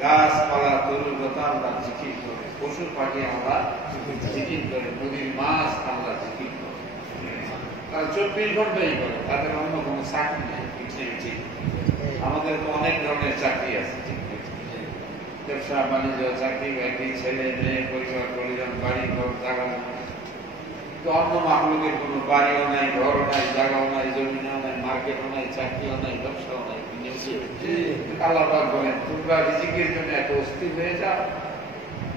গাছপালা তরুলতা আল্লাহ জিকির করে, পশু পাখি আমরা জিকির করে, নদীর মাছ আল্লাহ জিকির করে। তারা 24 ঘন্টাই করে, তাদের অন্য কোনো চাকরি নেই। আমাদের তো অনেক ধরনের চাকরি আছে, ব্যবসা বাণিজ্য, চাকরি বাকরি, ছেলে মেয়ে, পরিবার পরিজন, বাড়ি ঘর, জায়গা। তো অন্য মাহলুকের কোনো বাড়িও নাই, ঘরও নাই, জায়গাও নাই, জমিনও নাই, মার্কেটও নাই, চাকরিও নাই, ব্যবসাও নাই। আল্লাহ পাক বলেন তোমরা রিজিকের জন্য এত অস্থির হয়ে যাও,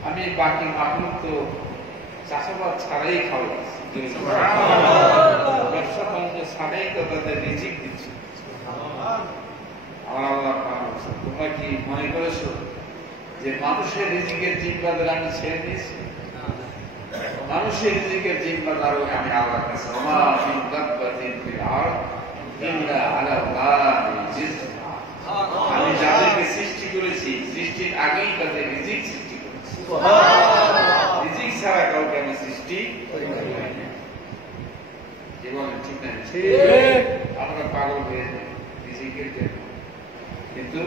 আমি বাকি মাহলুক তো চাষাবাদ ছাড়াই খাওয়াচ্ছি, ব্যবসা বাণিজ্য ছাড়াই তো তাদের রিজিক দিচ্ছি। আমার আল্লাহ তোমরা কি মনে করেছো যে মানুষের রিজিকের জিম্মাদার আমি ছেড়ে দিয়েছি? মানুষের রিজিকের জিম্মাদার আমি আল্লাহর কাছে। আমি যাদেরকে সৃষ্টি করেছি, সৃষ্টির আগেই তাদের রিজিক সৃষ্টি করেছি। রিজিক ছাড়া কাউকে আমি সৃষ্টি করি না। কি বলেন ঠিক না? আমরা পাগল হয়ে যাই রিজিকের জন্য, কিন্তু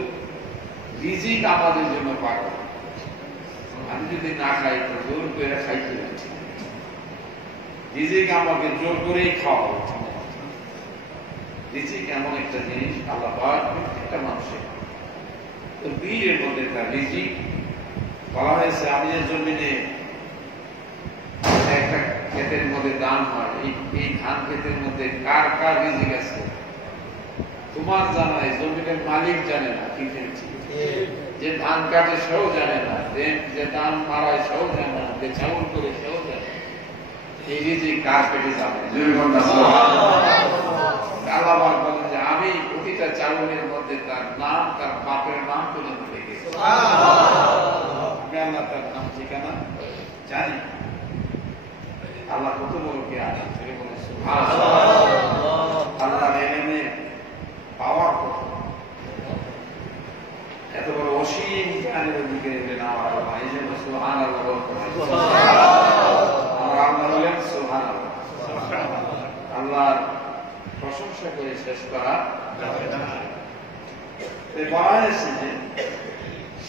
রিজিক আমাদের জন্য পাগল। আমি যদি না খাই তো জোর করে খাইতে যাচ্ছি, রিজিক আমাকে জোর করেই খাওয়া হচ্ছে। রিজিক এমন একটা জিনিস আল্লাহ পাক প্রত্যেকটা মানুষের তো বীরের মধ্যে তার রিজিক বলা হয়েছে। আমি যে জমিনে একটা ক্ষেতের মধ্যে দান হয়, এই ধান ক্ষেতের মধ্যে কার কার রিজিক আছে তোমার জানাই, জমিনের মালিক জানে না। কি ফেলছি যে ধান কাটে সেও জানে না, যে ধান মারায় সেও জানে না, যে চাউল করে সেও জানে। এই রিজিক কার পেটে যাবে? আল্লাহ বলেন যে আমি প্রতিটা চাউলের মধ্যে তার নাম, তার বাপের নাম তুলে তুলে গেছি। আমি আল্লাহ তার নাম ঠিকানা জানি। আল্লাহ কত বড় কে আনে বলে আল্লাহ এলেমে পাওয়ার কত, এত বড় অসীম জ্ঞানের দিকে এলেন আমার আল্লাহ। এই জন্য সুবহান আল্লাহ আমার আল্লাহ বলেন সুবহান আল্লাহ। আল্লাহর প্রশংসা করে শেষ করা বলা হয়েছে যে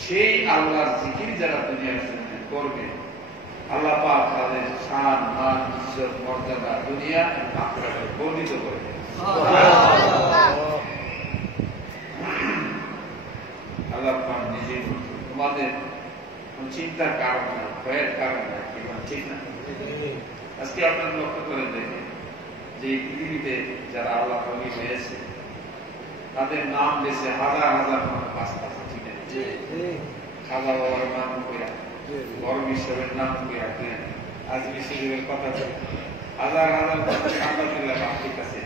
সেই আল্লাহর জিকির যারা দুনিয়ার জন্য করবে, আল্লাহ পাক তাদের শান, মান, ইজ্জত, মর্যাদা দুনিয়া আখিরাতে বর্ধিত করবে। আল্লাহ পাক নিজেই তোমাদের চিন্তার কারণ না, ভয়ের কারণ না। ঠিক না? আজকে আপনারা লক্ষ্য করে দেখেন যে পৃথিবীতে যারা আল্লাহ পাকি হয়েছে তাদের নাম বেছে হাজার হাজার পাঁচটা। ঠিক আছে? খাজা বাবার নাম কইরা, বড় বিশ্বের নাম কইরা, আজ বিশ্বের কথা হাজার হাজার আলহামদুলিল্লাহ বাপটির কাছে।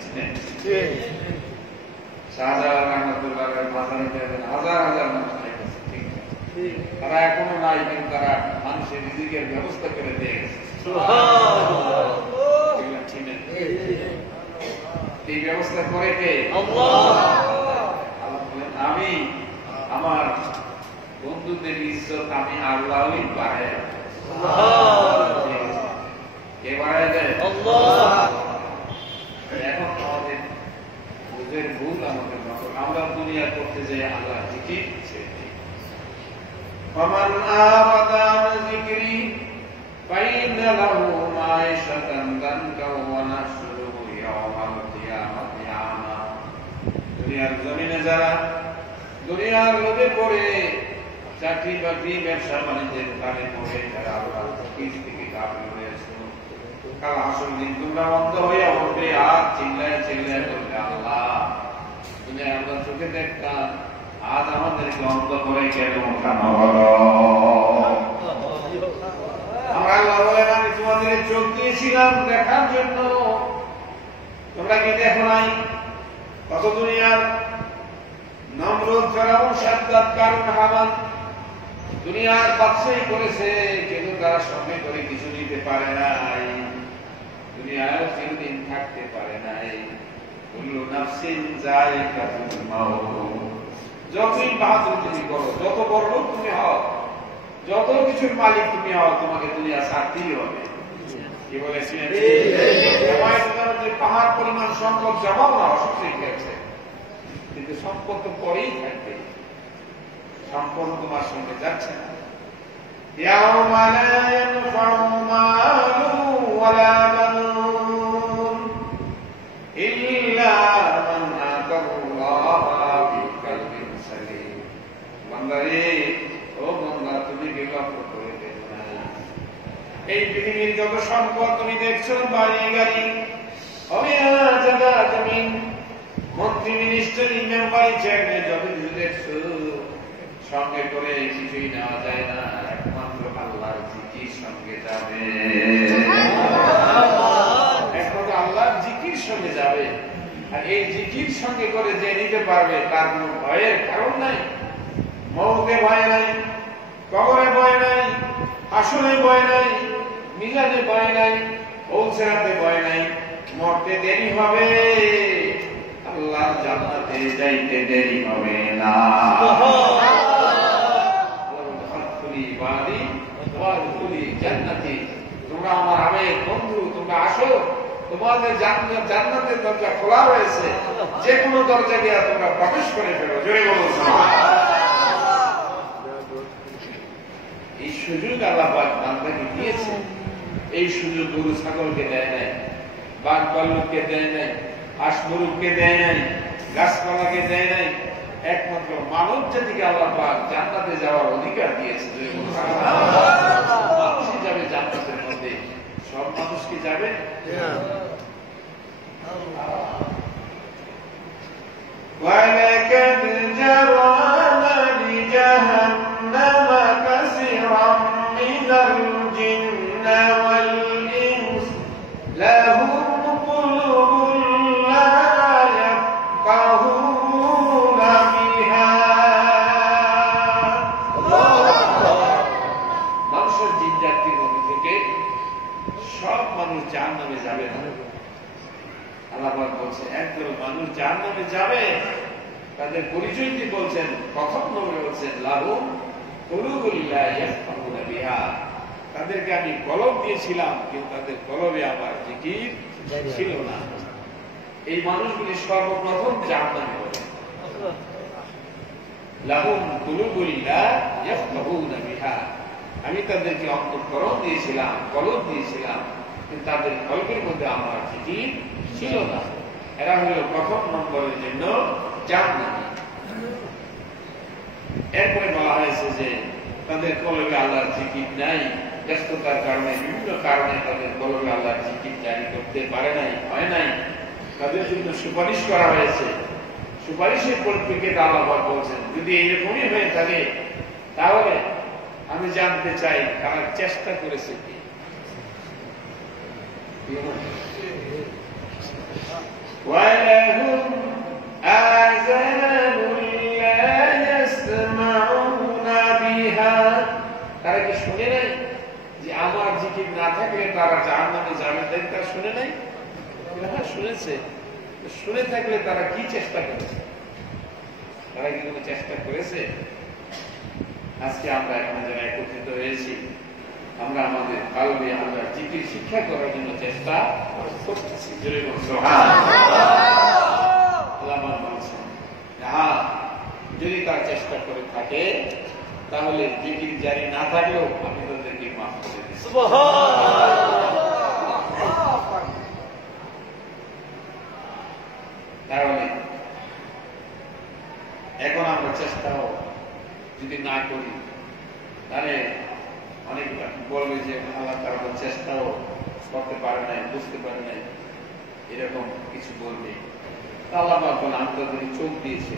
শাহজালাল রহমতুল্লাহের মাজারে হাজার হাজার মানুষের কাছে। ঠিক আছে? তারা এখনো নাই, কিন্তু তারা মানুষের রিজিকের ব্যবস্থা করে দিয়ে গেছে। এই ব্যবস্থা করে কে? আমি আমার বন্ধুদের ইজ্জত আমি আল্লাহই বাড়াই। কে বাড়াই দেয়? এখন আমাদের বুঝের ভুল, আমাদের আমরা দুনিয়া করতে যাই আল্লাহ জিকির। فمن أعرض عن ذكري فإن له معيشة ضنكا ونحشره يوم القيامة أعمى। দুনিয়ার জমিনে যারা দুনিয়ার লোভে পড়ে চাকরি বাকরি, ব্যবসা বাণিজ্যের কাজে পড়ে যারা আল্লাহ থেকে গাফিল হয়েছে, কাল হাসরের দিন তোমরা অন্ধ হয়ে উঠবে আর চিল্লায় চিল্লায় বলবে আল্লাহ দুনিয়ায় আমরা চোখে দেখতাম, আজ আমাদেরকে অন্ধ করে কেন ওঠানো হলো? আমরা আল্লাহ বলেন আমি তোমাদের চোখ দিয়েছিলাম দেখার জন্য, তোমরা কি দেখো নাই? কত দুনিয়ার নমরুদ, ফেরাউন, সাদ্দাত, কারুন, হামান দুনিয়ার বাদশাহী করেছে, কিন্তু তারা সঙ্গে করে কিছু নিতে পারে নাই, দুনিয়ায় চিরদিন থাকতে পারে নাই। কুল্লু নাফসিন যায়িকাতুল মাউত। যতই বাহাদুর তুমি করো, যত বড় লোক তুমি হও, যত কিছুর মালিক তুমি হও, তোমাকে দুনিয়া ছাড়তেই হবে। কি বলেছিলেন? পাহাড় পরিমাণ সম্পদ জমাও না, অসুস্থ গেছে, কিন্তু সম্পদ তো পরেই থাকবে, সম্পদ তোমার সঙ্গে যাচ্ছে না। يوم لا ينفع مال ولا بنون إلا من أتى الله بقلب سليم বান্দারে ও বান্দা তুমি কি লক্ষ্য করে দেখো না এই পৃথিবীর যত সম্পদ তুমি দেখছো বাড়ি গাড়ি জায়গা জমিন মন্ত্রী মিনিস্টার মেম্বার চেয়ারম্যান যত কিছু দেখছো সঙ্গে করে কিছুই নেওয়া যায় না একমাত্র আল্লাহর জিকির সঙ্গে যাবে একমাত্র আল্লাহর জিকির সঙ্গে যাবে আর এই জিকির সঙ্গে করে যে নিতে পারবে তার কোন ভয়ের কারণ নাই মৌতে ভয় নাই কবরে ভয় নাই আসলে ভয় নাই মিলাদে ভয় নাই পৌঁছাতে ভয় নাই মরতে দেরি হবে আল্লাহর জান্নাতে যাইতে দেরি হবে না তোমরা আমার আমের বন্ধু তোমরা আসো তোমাদের জান্নাতের দরজা খোলা রয়েছে যে কোনো দরজা দিয়ে তোমরা প্রবেশ করে ফেলো জোরে বলো এই সুযোগ আল্লাহ বান্দাকে দিয়েছে এই সুযোগ গরু ছাগলকে দেয় নাই বাঘ ভাল্লুককে দেয় নাই হাঁস মুরগকে দেয় নাই গাছপালাকে দেয় নাই একমাত্র মানব জাতিকে আল্লাহ পাক জান্নাতে যাওয়ার অধিকার দিয়েছে মানুষই যাবে জান্নাতের মধ্যে সব মানুষ কি যাবে ولقد جرعنا لجهنم كثيرا من الجن والإنس لهم قلوب لا يفقهون بها মানুষের জিন জাতির মধ্যে থেকে সব মানুষ জাহান্নামে যাবে না আল্লাহ পাক বলছে একদল মানুষ জাহান্নামে যাবে তাদের পরিচয় কি বলছেন প্রথম নম্বরে বলছেন লাহুম কুলুবুল লা ইয়াফকাহুনা বিহা তাদেরকে আমি কলব দিয়েছিলাম কিন্তু তাদের কলবে আমার জিকির ছিল না এই মানুষগুলি সর্বপ্রথম জাহান্নামে যাবে লাহুম কুলুবুল লা ইয়াফকাহুনা বিহা আমি তাদেরকে অন্তঃকরণ দিয়েছিলাম কলব দিয়েছিলাম কিন্তু তাদের কলবের মধ্যে আমার জিকির ছিল না এরা হল প্রথম নম্বরের জন্য জাহান্নামী এরপরে বলা হয়েছে যে তাদের কলবে আল্লাহর জিকির নাই ব্যস্ততার কারণে বিভিন্ন কারণে তাদের কলবে আল্লাহর জিকির জারি করতে পারে নাই হয় নাই তাদের জন্য সুপারিশ করা হয়েছে সুপারিশের পরিপ্রেক্ষিতে আল্লাহ বলছেন যদি এইরকমই হয়ে থাকে তাহলে আমি জানতে চাই তারা চেষ্টা করেছে কি وَلَهُمْ آذَانٌ لَا يَسْمَعُونَ بِهَا তারা কি শুনে নাই যে আমার জিকির না থাকলে তারা জাহান্নামে যাবে তাই তারা শুনে নাই হ্যাঁ শুনেছে শুনে থাকলে তারা কি চেষ্টা করেছে তারা কি কোনো চেষ্টা করেছে আজকে আমরা এখানে যারা একত্রিত হয়েছি আমরা আমাদের কালবে আমরা জিকির শিক্ষা করার জন্য চেষ্টা করতেছি জোরে বলুন সুবহানাল্লাহ বলছেন হ্যাঁ যদি তার চেষ্টা করে থাকে তাহলে জিকির জারি না থাকলেও আমি তাদেরকে মাফ করে দিই তাহলে এখন আমরা চেষ্টাও যদি না করি তাহলে অনেক বলবে যে আল্লাহ তাআলা চেষ্টাও করতে পারে নাই বুঝতে পারে নাই এরকম কিছু বলবে আল্লাহ বলেন আমি তাদের চোখ দিয়েছি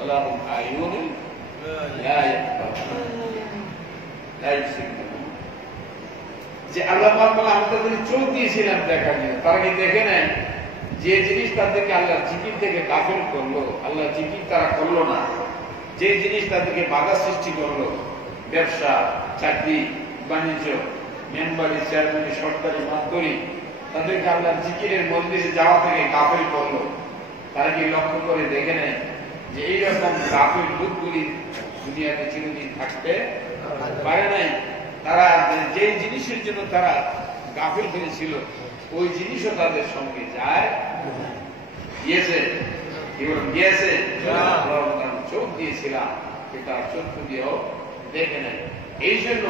আল্লাহ আইয়ুন লা ইয়াফকাহুন যে আল্লাহ বলেন আমি তাদের চোখ দিয়েছিলাম দেখার জন্য তারা কি দেখে নেয় যে জিনিস তাদেরকে আল্লাহর জিকির থেকে গাফিল করলো আল্লাহর জিকির তারা করলো না যে জিনিস তাদেরকে বাধা সৃষ্টি করলো ব্যবসা চাকরি বাণিজ্য মেম্বারি চেয়ারম্যান সরকারি মাধ্যমে তাদেরকে আল্লাহর জিকিরের মন্দিরে যাওয়া থেকে গাফিল করলো তারা কি লক্ষ্য করে দেখে নেয় যে এইরকম গাফিল লোকগুলি দুনিয়াতে চিরদিন থাকতে পারে নাই তারা যে জিনিসের জন্য তারা গাফিল হয়েছিল ওই জিনিসও তাদের সঙ্গে যায় গিয়েছে গিয়েছে চোখ দিয়েছিলাম সেটা চক্ষু দিয়েও দেখে নেয় এই জন্য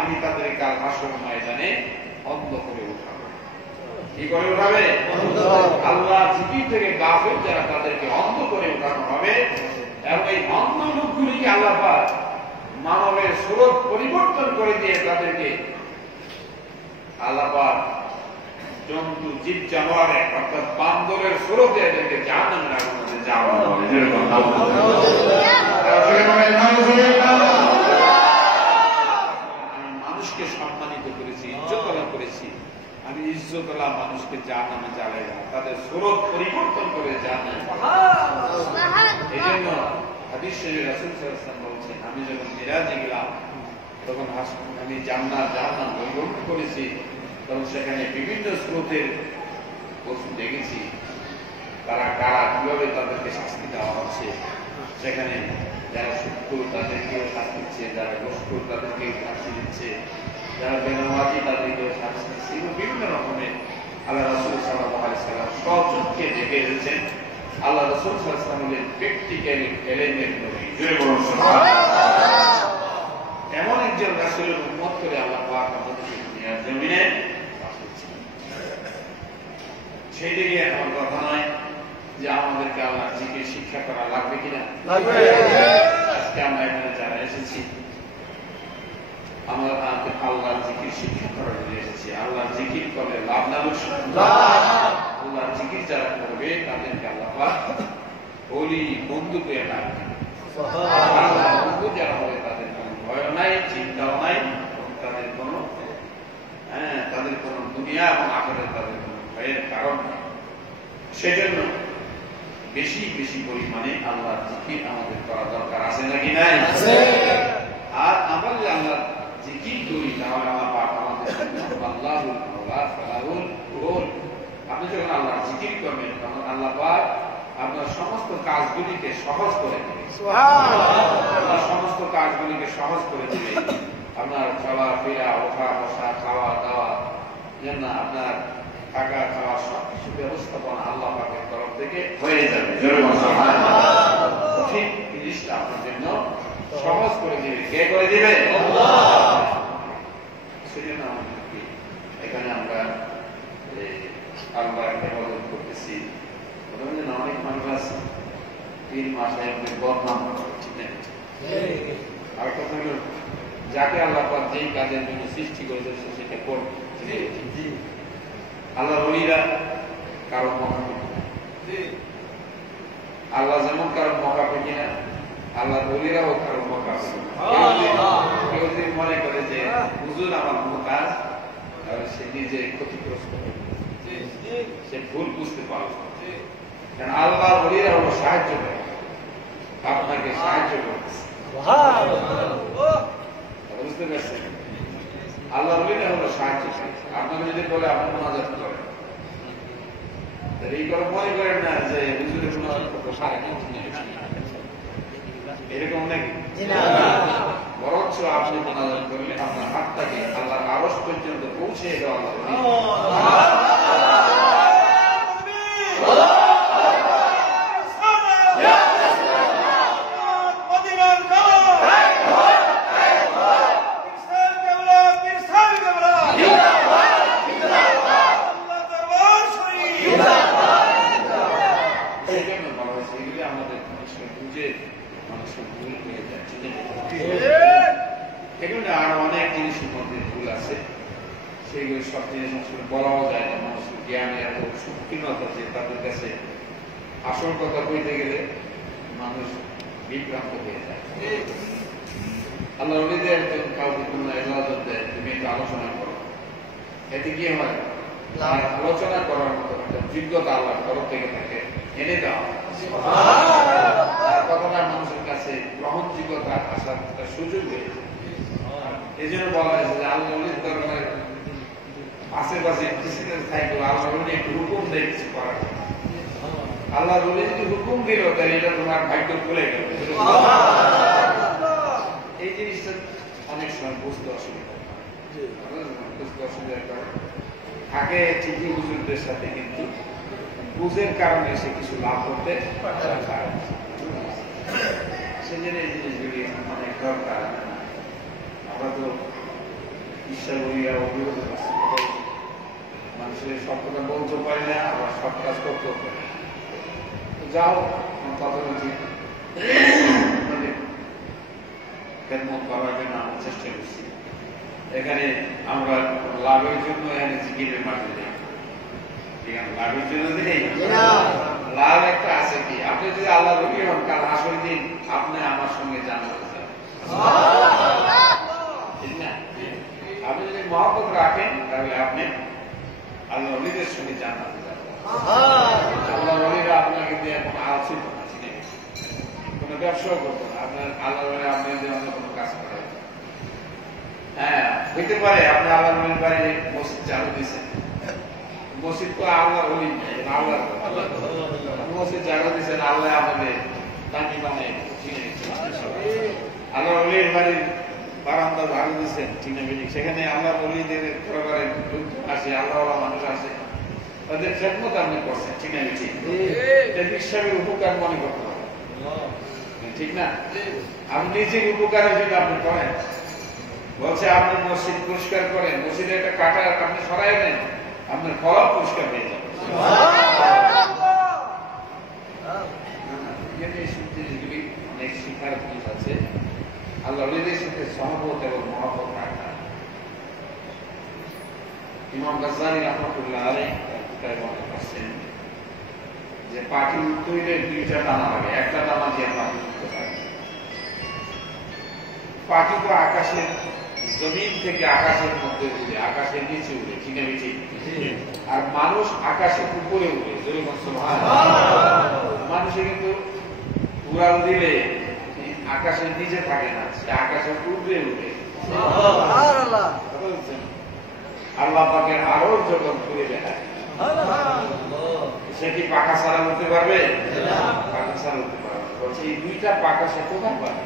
আমি তাদের কাল হাসর ময়দানে অন্ধ করে উঠাবো। কি করে উঠাবে? আল্লাহ জিকির থেকে গাফিল যারা তাদেরকে অন্ধ করে উঠানো হবে এবং এই অন্ধ লোকগুলিকে আল্লাহ পাক মানবের স্বরূপ পরিবর্তন করে দিয়ে তাদেরকে আল্লাহ পাক জন্তু জীব জানোয়ারের অর্থাৎ বান্দরের স্বরূপে এদেরকে জাহান্নামের আগুনে যাওয়া হবে। আমি মানুষকে সম্মানিত করেছি, ইজ্জতলা করেছি, আমি ইজ্জতলা মানুষকে জাহান্নামে জ্বালাই না, তাদের স্বরূপ পরিবর্তন করে জাহান্নামে। এই জন্য হাদিস শরীফে রাসূল সাল্লাল্লাহু আলাইহি ওয়াসাল্লাম বলছেন, আমি যখন মিরাজে গেলাম তখন আমি জান্নাত জাহান্নাম পরিবর্তন করেছি, তখন সেখানে বিভিন্ন স্রোতের বস্তু দেখেছি, তারা কারা কিভাবে তাদেরকে শাস্তি দেওয়া হচ্ছে। সেখানে যারা সুৎখোর তাদেরকেও শাস্তি দিচ্ছে, যারা ঘুষখোর তাদেরকেও শাস্তি দিচ্ছে, যারা বেনামাজি তাদেরকেও শাস্তি দিচ্ছে। বিভিন্ন রকমের আল্লাহ রাসূল সাল্লাল্লাহু আলাইহি ওয়াসাল্লাম স্বচক্ষে দেখে এসেছেন। আল্লাহ রাসূল সাল্লাল্লাহু আলাইহি ওয়াসাল্লাম হলেন প্র্যাকটিক্যালি এলিমেন্ট নবী। এমন একজন রাসূলের উম্মত করে আল্লাহ পাক আমাদেরকে দুনিয়ার জমিনে পাঠিয়েছেন। সেই দিকে আমার কথা নয় যে আমাদেরকে আল্লাহ জিকির শিক্ষা করা লাগবে কিনা। আজকে আমরা এখানে যারা এসেছি আমরা আল্লাহ জিকির শিক্ষা করার জন্য এসেছি। আল্লাহ জিকির করলে লাভ না লোকসান? আল্লাহ জিকির যারা করবে তাদেরকে আল্লাহ পাক ওলি বন্ধু পেয়ে রাখবে। বন্ধু যারা হবে তাদের কোনো ভয় নাই, চিন্তাও নাই, তাদের কোনো দুনিয়া এবং আখেরাতে তাদের কোনো ভয়ের কারণ নেই। সেজন্য বেশি বেশি পরিমাণে আল্লাহ জিকির আমাদের করা দরকার আছে নাকি নাই? আর আমরা যদি আল্লাহ জিকির করি তাহলে আল্লাহ পাক আমাদের আল্লাহুল মাওলা ফালাহুল কুল। আপনি যখন আল্লাহ জিকির করবেন তখন আল্লাহ পাক আপনার সমস্ত কাজগুলিকে সহজ করে দেবে। সুবহানাল্লাহ। সমস্ত কাজগুলিকে সহজ করে দেবে। আপনার চলাফেরা, ওঠা বসা, খাওয়া দাওয়া, যেন আপনার থাকা খাওয়া সবকিছু ব্যবস্থাপনা আল্লাহ পাকের তরফ থেকে হয়ে যাবে। কঠিন জিনিসটা আপনার জন্য সহজ করে দিবে। কে করে দিবে? সেজন্য আমাদেরকে এখানে আমরা আল্লাহর ইবাদত করতেছি। অনেক মানুষ আছে 3 মাস একদিন বদনাম ঠিক নেই। আর কথা হলো যাকে আল্লাহ পাক যেই কাজের জন্য সৃষ্টি করেছে সেটা করবে। আল্লাহ ওলিরা কারো মহাপতি, আল্লাহ যেমন কারো মহাপতি না, আল্লাহ ওলিরাও কারো মহাপতি। কেউ যদি মনে করে যে হুজুর আমার মুহতাজ, তাহলে সে নিজে ক্ষতিগ্রস্ত হবে, সে ভুল বুঝতে পারবে। কারণ আল্লাহ ওলিরা হলো সাহায্য করে, আপনাকে সাহায্য করতেছে। বুঝতে পারছেন? আল্লাহ ওলিরা হলো সাহায্য করে। আপনাকে যদি বলে আপনি মোনাজাত করেন, এই করে মনে করেন না যে হুজুরের মোনাজাত করতে পারে এরকম নাকি? বরঞ্চ আপনি মোনাজাত করলে আপনার হাতটাকে আল্লাহর আরশ পর্যন্ত পৌঁছে দেওয়া হবে। এগুলো আরো অনেক জিনিসের মধ্যে ভুল আছে, সেইগুলো সব জিনিস আসলে বলাও যায় না। মানুষের জ্ঞানের এত সূক্ষ্মতা যে তাদের কাছে আসল কথা বলতে গেলে মানুষ বিভ্রান্ত হয়ে যায়। আল্লাহ ওলিদের একজন কাউকে কোনো ইবাদত দেয়, তুমি একটু আলোচনা করো, এতে কি হয়? আলোচনা করার মতো একটা যোগ্যতা আল্লাহর তরফ থেকে তাকে এনে দেওয়া, কথাটা মানুষের কাছে গ্রহণযোগ্যতা আসার একটা সুযোগ হয়েছে। এই জন্য বলা হয়েছে যে আল্লাহ ওলির দরবারে আশেপাশে থাকলো আল্লাহ ওলি একটু হুকুম দেয় কিছু করার। আল্লাহ ওলি যদি হুকুম দিল তাহলে এটা তোমার ভাগ্য খুলে গেল। এই জিনিসটা অনেক সময় বুঝতে অসুবিধা থাকে। ঠিকই হুজুরদের সাথে কিন্তু বুঝের কারণে সে কিছু লাভ করতে পারে। সেজন্য এই জিনিসগুলি অনেক দরকার। আমরা তো ঈশ্বর বলিয়া অভিযোগ করছি, মানুষের সব কথা বলতে পারি না, আবার সব কাজ করতেও পারি। যাও কথা বলছি করার জন্য আমরা চেষ্টা করছি। এখানে আমরা লাভের জন্য এখানে জিকিরের মাঠে দেই, এখানে লাভের জন্য দেই। লাভ একটা আছে কি, আপনি যদি আল্লাহ রবি হন, কাল আসল দিন আপনি আমার সঙ্গে জানাতে চান, ঠিক না? আপনি যদি মহব্বত রাখেন তাহলে আপনি আল্লাহ রবিদের সঙ্গে জানাতে চান। আল্লাহ রবিরা আপনাকে দিয়ে এখন আলোচিত কোন ব্যবসাও করতো না, আপনার আল্লাহ আপনি যে অন্য কোনো কাজ করেন। হ্যাঁ, হইতে পারে আপনি আল্লাহ রবির বাড়ি মসজিদ চালু দিয়েছেন, মসজিদ তো আল্লাহ রবি আল্লাহ মসজিদ চালু দিয়েছেন, আল্লাহ আমাদের দামি বানাই আল্লাহ রবির বাড়ির বারান্দা ঝাড়ু দিয়েছেন, ঠিক না? সেখানে আল্লাহ রবিদের পরিবারের লোকজন আসে, আল্লাহ মানুষ আসে, তাদের খেদমত আপনি করছেন, ঠিক না? ঠিক বিশ্বের উপকার মনে করতে হবে, ঠিক না? আপনি নিজের উপকারের জন্য আপনি করেন। বলছে আপনি মসজিদ পরিষ্কার করেন, মসজিদে একটা কাটা আপনি সরাই দেন, আপনার ফল পরিষ্কার হয়ে যাবে। অনেক শিক্ষার জিনিস আছে, আল্লাহ সাথে সহমত এবং মহব্বত রাখা। ইমাম গাজ্জালী রাহমাতুল্লাহ আলাইহি মনে করছেন যে পাখি উঠতে দুইটা টানা লাগে, একটা টানা দিয়ে পাখি উঠতে পারে। পাখি তো আকাশের জমিন থেকে আকাশের মধ্যে উড়ে, আকাশের নিচে উড়ে, ঠিক না? ঠিক। আর মানুষ আকাশের উপরে উড়ে, যেরকম মানুষে কিন্তু উড়াল দিলে আকাশের নিচে থাকে না, সে আকাশের উপরে উড়ে। আল্লাহ পাকের আরো জগৎ ঘুরে বেড়ায়, সে কি পাখা ছাড়া উঠতে পারবে? পাখা ছাড়া উঠতে পারবে। বলছে এই দুইটা পাখা সে কোথায় পাবে?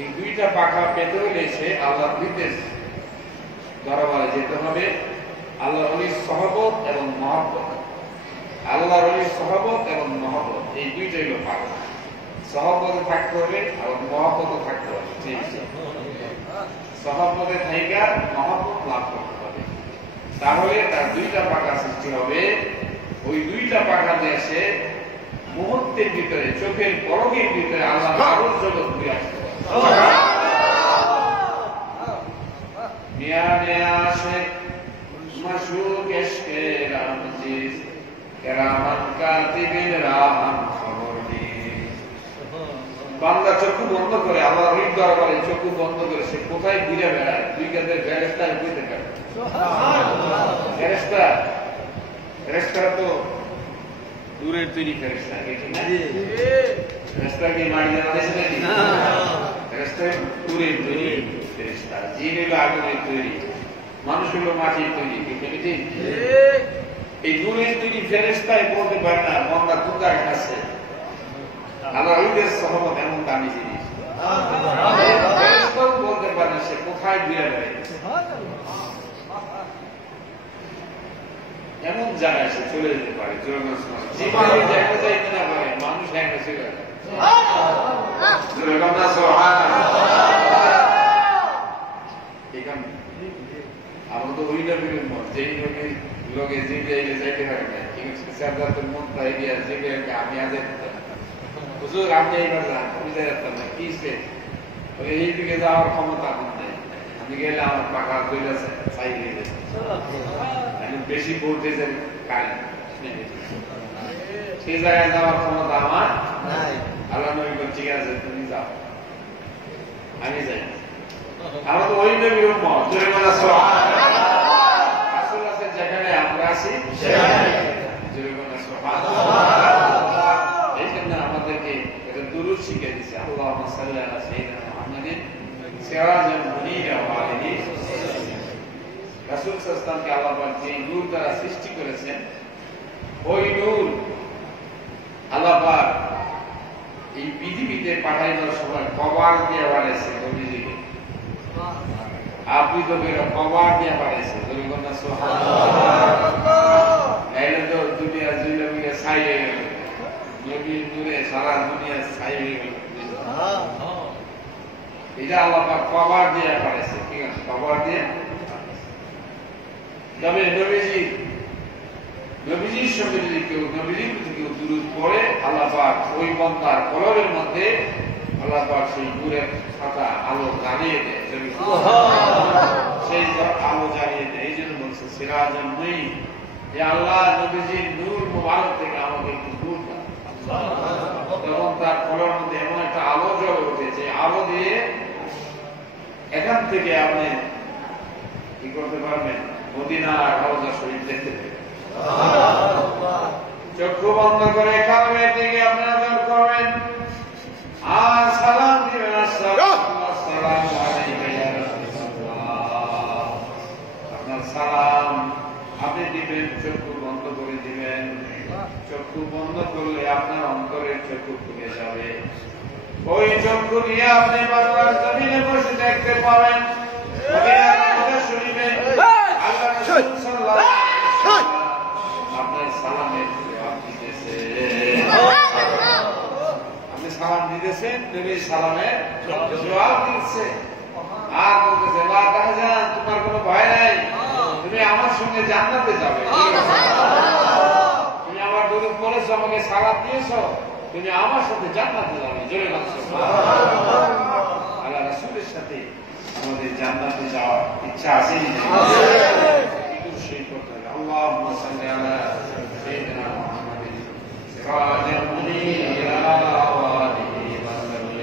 এই দুইটা পাখা পেতে হলে সে আল্লাহর নির্দেশ দরবারে যেতে হবে। আল্লাহ রলির সহবত এবং মহব্বত, আল্লাহ রলির সহবত এবং মহব্বত, এই দুইটাই হলো পাখা। সহবতে থাকতে হবে এবং মহব্বতে থাকতে হবে, ঠিক আছে? সহবতে থাইকা মহব্বত লাভ করতে হবে, তাহলে তার দুইটা পাখা সৃষ্টি হবে। ওই দুইটা পাখা দিয়ে সে মুহূর্তের ভিতরে, চোখের পলকের ভিতরে আল্লাহ আরো জগৎ ঘুরে আসতে পারে। মিয়া মিয়া শেখ মাশরুক এশকে রামজিস কেরামান কাতিবিন রামান খবর নিস। বান্দা চক্ষু বন্ধ করে, আল্লাহ রব দরবারে চক্ষু বন্ধ করে সে কোথায় ঘুরে বেড়ায়? দুই কাঁধের ফেরেশতায় ঘুরতে পারে। ফেরেশতা, ফেরেশতারা তো দূরের তৈরি ফেরেশতা, ঠিক না? ফেরেশতা কি মাটি জানা দিয়েছে নাকি? ফেরেশতা দূরের তৈরি ফেরেশতা, জিন হলো আগুনের তৈরি, মানুষ হলো মাটির তৈরি, ঠিক না? ঠিক। এই দূরের তৈরি ফেরেশতায় বলতে পারে না বান্দা কোথায় আছে। আল্লাহ ওদের সহমত এমন দামি জিনিস, ফেরেশতাও বলতে পারে না সে কোথায় ঘুরে বেড়াইছে। এমন জায়গায় সে চলে যেতে পারে, জীবনে জায়গা যাইতে না পারে, মানুষ একটা চলে যায়। আমরা তো ওই লোকের মত, যেই লোকের লোকে যে জায়গায় যাইতে পারে না, মন প্রায় দিয়ে যে আমি আজ হুজুর আপনি এইবার যান, আমি যাই যেতাম না, কি সে এই দিকে যাওয়ার ক্ষমতা আমার নেই, আমি গেলে আমার পাকা দইল আছে চাই হয়ে গেছে, বেশি পড়তে যাই কারেন্ট, সেই জায়গায় যাওয়ার ক্ষমতা আমার নাই। আল্লাহ নবী ঠিক আছে তুমি যাও, আমি যাই। আমরা তো ওই নবীর উম্মত, জোরে বলা সুবহানাল্লাহ। আসল আছে যেখানে আমরা আছি সেখানে, জোরে বলা সুবহানাল্লাহ। এই জন্য আমাদেরকে এটা দুরূদ শিখিয়ে দিয়েছে, আল্লাহুম্মা সাল্লি আলা সাইয়্যিদিনা মুহাম্মাদিন সিরাজাল মুনীরা ওয়া আলিহি। রাসূল সাল্লাল্লাহু আলাইহি ওয়াসাল্লামকে আল্লাহ পাক যে নূর দ্বারা সৃষ্টি করেছেন, ওই নূর আল্লাহ পাক এই পৃথিবীতে পাঠাইবার সময় কবর দিয়ে বানাইছে নবীজিকে। আপনি তো বেরো কবর দিয়ে বানাইছে, এলে তো দুনিয়া জুড়ে মিলে ছাই হয়ে গেল, নবীর নূরে সারা দুনিয়া ছাই হয়ে গেল। এটা আল্লাহ পাক পাওয়ার দিয়ে পাঠাইছে, ঠিক আছে, পাওয়ার দিয়ে। তবে নবীজির সঙ্গে যদি নবীজির প্রতি কেউ দুরূদ পড়ে, আল্লাহ পাক ওই বান্দার কলবের মধ্যে আল্লাহ পাক সেই নূরের খাতা আলো জ্বালিয়ে দেয়, সেই আলো জ্বালিয়ে দেয়। এই জন্য বলছে সিরাজুল মুনীর, যে আল্লাহ নবীজির নূর মুবারক থেকে আমাকে একটু দূর দাও। তখন তার কলবের মধ্যে এমন একটা আলো জ্বলে ওঠে, যে আলো দিয়ে এখান থেকে আপনি কি করতে পারবেন, মদিনার রওজা শরীফ দেখতে পাবেন। চক্ষু বন্ধ করে কাবের দিকে আপনারা দৌড় করবেন আর সালাম দিবেন, আসসালামু আলাইকা ইয়া রাসূলুল্লাহ। আপনার সালাম আপনি দিবেন, চক্ষু বন্ধ করে দিবেন। চক্ষু বন্ধ করলে আপনার অন্তরের চক্ষু খুলে যাবে। ওই চক্ষু নিয়ে আপনি বাংলার জমিনে বসে দেখতে পাবেন আপনার সালামের জবাব দিতেছে, আপনি সালাম দিতেছেন, নবী সালামের জবাব দিচ্ছে আর বলতেছে তোমার কোনো ভয় নাই, তুমি আমার সঙ্গে জান্নাতে যাবে। তুমি আমার দুরূদ পড়েছো, আমাকে সালাম দিয়েছো, তুমি আমার সাথে জান্নাতে যাবে। জোরে বলছো আল্লাহ রাসূলের সাথে আমাদের জান্নাতে যাওয়ার ইচ্ছা আছে। اللهم صل على سيدنا محمد سراج المنير وآله وسلم.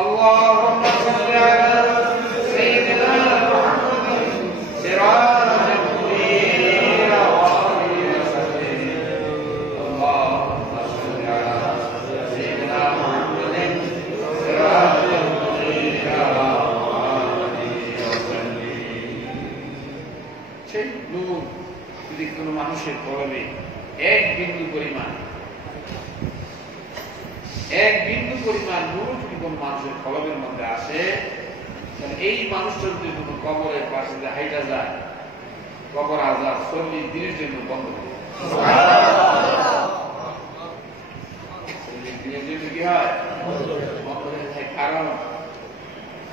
اللهم صل على سيدنا محمد سراج المنير وآله وسلم. اللهم صل على سيدنا محمد سراج المنير وآله وسلم. সেই নূর যদি কোন মানুষের কলবে এক বিন্দু পরিমাণ নূর যদি কোন মানুষের কলবের মধ্যে আসে, তাহলে এই মানুষটা যদি কোন কবরের পাশে যে হাইটা যায়, কবর আযাব 40 দিনের জন্য বন্ধ হয়ে যায়। 40 দিনের জন্য কি হয়? বন্ধ হয়ে যায়।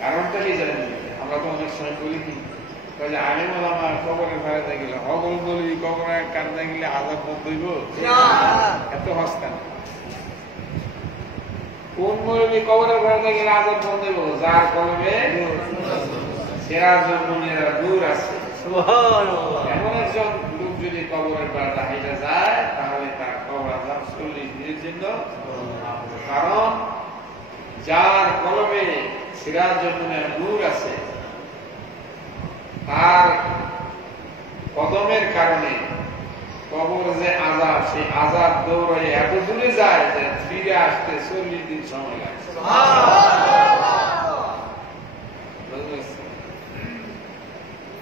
কারণটা কি জানেন? আমরা তো অনেক সময় বলি কি, আমি আমার কবরের ভাড়াতে গেলে হগল বলি, কবরের কান্দা গেলে আজাব বন্ধ হইব, এত হস্তা না। কোন মৌলবী কবরের ভাড়াতে গেলে আজাব বন্ধ হইব? যার কলবে সিরাজুল মুনীর নূর আছে। এমন একজন লোক যদি কবরের ভাড়াতে হাইটা যায়, তাহলে তার কবর আজাব 40 দিনের জন্য। কারণ যার কলবে সিরাজুল মুনীর নূর আছে, তার কদমের কারণে কবর যে আযাব, সেই আযাব দৌড়ে এত দূরে যায় যে ফিরে আসতে 40 দিন সময় লাগে।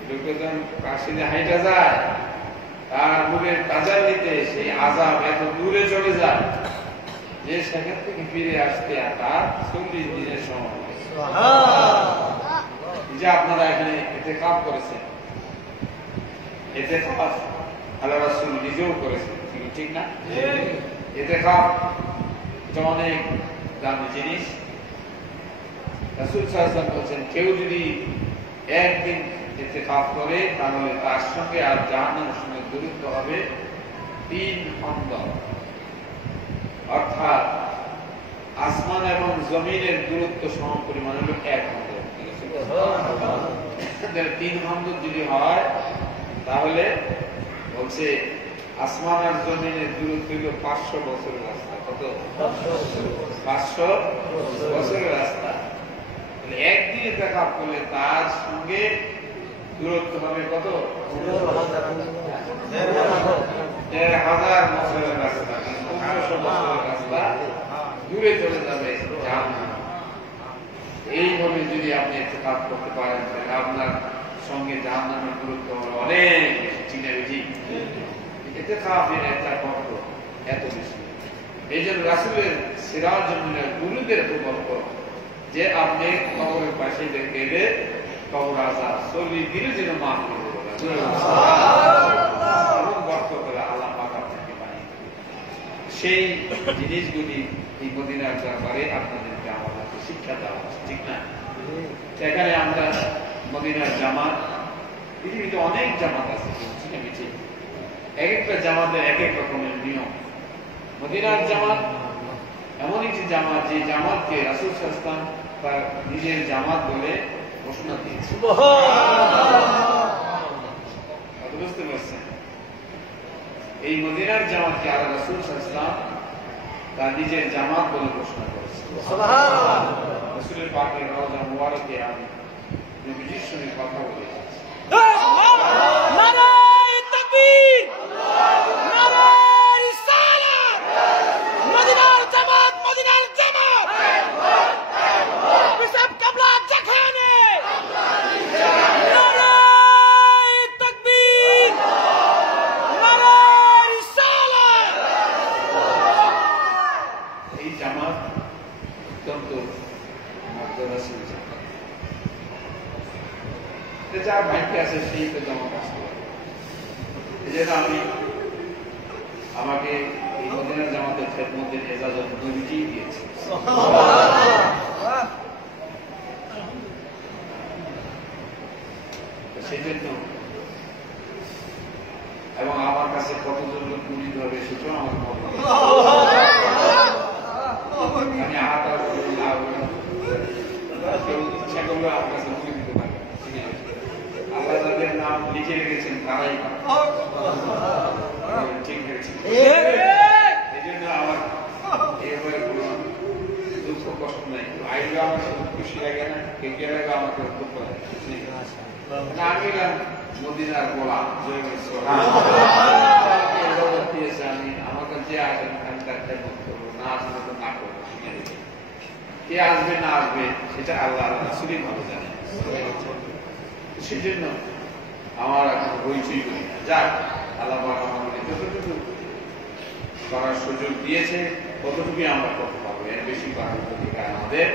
লোকজন কাশিতে হাইটা যায়, তার বুকের তাজার নিতে সেই আযাব এত দূরে চলে যায় যে সেখান থেকে ফিরে আসতে তার 40 দিনের সময় লাগে। যে আপনারা এখানে ইতিকাফ করেছেন, ইতিকাফ আল্লাহ রাসূল নিজেও করেছেন, ঠিক না? ইতিকাফ এটা অনেক দামি জিনিস। রাসূল সাল্লাল্লাহু আলাইহি ওয়াসাল্লাম বলেছেন, কেউ যদি একদিন ইতিকাফ করে, তাহলে তার সঙ্গে আর জাহান্নামের সঙ্গে দূরত্ব হবে 3 খন্ড, অর্থাৎ আসমান এবং জমিনের দূরত্ব সম পরিমাণ হল 1 খন্ড। 3 খন্ড যদি হয়, তাহলে বলছে আসমান আর জমিনের দূরত্ব হইল 500 বছরের রাস্তা। কত? 500 বছরের রাস্তা। একদিন ইতিকাফ করলে তার সঙ্গে দূরত্ব হবে কত? 1000 বছরের রাস্তা। 1500 বছরের রাস্তা দূরে চলে যাবে। এইভাবে যদি আপনি ইতিকাফ করতে পারেন, তাহলে আপনার সঙ্গে জাহান্নামের দূরত্ব হলো অনেক বেশি। চিনে বেশি ইতিকাফের একটা কষ্ট এত বেশি। এই জন্য রাসূলের সিরাজুল মুনীর গুরুদের গল্প যে আপনি কবরের পাশে গেলে কবর আযাব 40 দিনের জন্য মাফ করে দেবেন। বরকত করে আল্লাহ পাক আপনাকে বানিয়ে সেই জিনিসগুলি এই মদিনার দরবারে আপনাদেরকে আমাদের আমাদেরকে শিক্ষা দেওয়া হচ্ছে, ঠিক না? এখানে আমরা মদিনার জামাত, পৃথিবীতে অনেক জামাত আছে, এক একটা জামাতের এক এক রকমের নিয়ম। মদিনার জামাত এমন একটি জামাত যে জামাতকে রাসূল সাল্লাল্লাহু আলাইহি ওয়াসাল্লাম তার নিজের জামাত বলে ঘোষণা দিয়েছে। বুঝতে পারছেন? এই মদিনার জামাতকে আল্লাহ রাসূল সাল্লাল্লাহু আলাইহি ওয়াসাল্লাম তার নিজের জামাত বলে ঘোষণা করেছে। রাসূলের পাকের রওজা মুবারকে আমি নবীজির সঙ্গে কথা বলে এসেছি। নারায়ে তাকবীর, নারায়ে রিসালাত, মদিনার জামাত, মদিনার জামাত, বিশপ কাবলা যেখানে, নারায়ে তাকবীর, নারায়ে রিসালাত। এই জামাত অত্যন্ত মর্যাদাশীল জামাত। যার ভাগ্যে আছে সেই তো জামাত আসতে পারে। এই জন্য আমাকে এই মদিনার জামাতের খেদমতের এজাজত নবীজি দিয়েছে। সেই জন্য এবং আমার কাছে কতজন লোক মুরিদ হবে সেটাও আমার মত। আমি আহার কেউ ইচ্ছা করলে আমার কাছে মুড়ি দিতে পারে। আল্লাহ যাদের নাম লিখে রেখেছেন তারাই ঠিক হয়েছে। এই জন্য আমার এই ব্যাপারে কোনো দুঃখ কষ্ট নাই। আইলে আমার সাথে খুশি লাগে না, কেউ গেলে আমাকে দুঃখ লাগে। আমি মদিনার গোলাম দিয়েছে, আমি আমাকে যে আসেন আমি তার খেদমত করবো, না আসলে তো না করবো। কে আসবে না আসবে সেটা আল্লাহ রাসূলই ভালো জানে। সেই জন্য আমার এখন হইচই করি না। যাক, আল্লাহ আমাদের যতটুকু করার সুযোগ দিয়েছে ততটুকুই আমরা করতে পারবো, এর বেশি করার অধিকার আমাদের।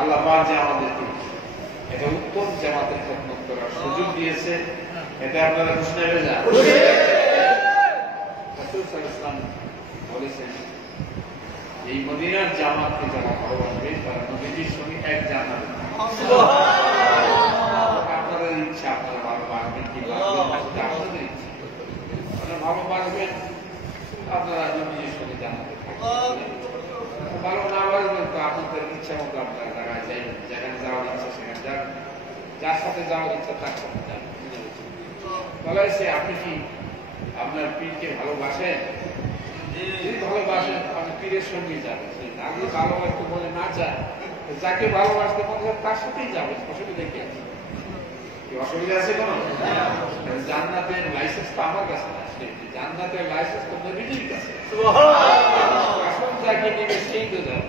আল্লাহ যে আমাদেরকে এটা উত্তম জামাতের খেদমত করার সুযোগ দিয়েছে, এটা আপনারা খুশি হয়ে যান। রাসূল সাল্লাল্লাহু আলাইহি ওয়াসাল্লাম বলেছেন, এই মদিনার জামাতকে যারা ভালোবাসবে তারা নবীজির সঙ্গে এক জান্নাতে থাকবে। আপনাদের ইচ্ছা, আপনারা ভালোবাসবেন কি আপনাদের ইচ্ছা, আপনারা ভালোবাসবেন, আপনারা নবীজির সঙ্গে জান্নাতে থাকবেন। ভালো না বাসবেন তো আপনাদের ইচ্ছা মতো আপনারা জায়গায় যাইবেন, যেখানে যাওয়ার ইচ্ছা সেখানে যান, যার সাথে যাওয়ার ইচ্ছা তার সাথে যান। বলা হয়েছে, আপনি কি আপনার পীরকে ভালোবাসেন? যদি ভালোবাসেন আপনি পীরের সঙ্গে যাবেন। আগে ভালোবাসতে বলে না চায়, যাকে ভালোবাসতে বলে তার সাথেই যাবেন। অসুবিধা কি আছে? অসুবিধা আছে কোন? জান্নাতের লাইসেন্স তো আমার কাছে না, জান্নাতের লাইসেন্স তো নবীজির কাছে। আসল যাকে নেবে সেই তো যাবে।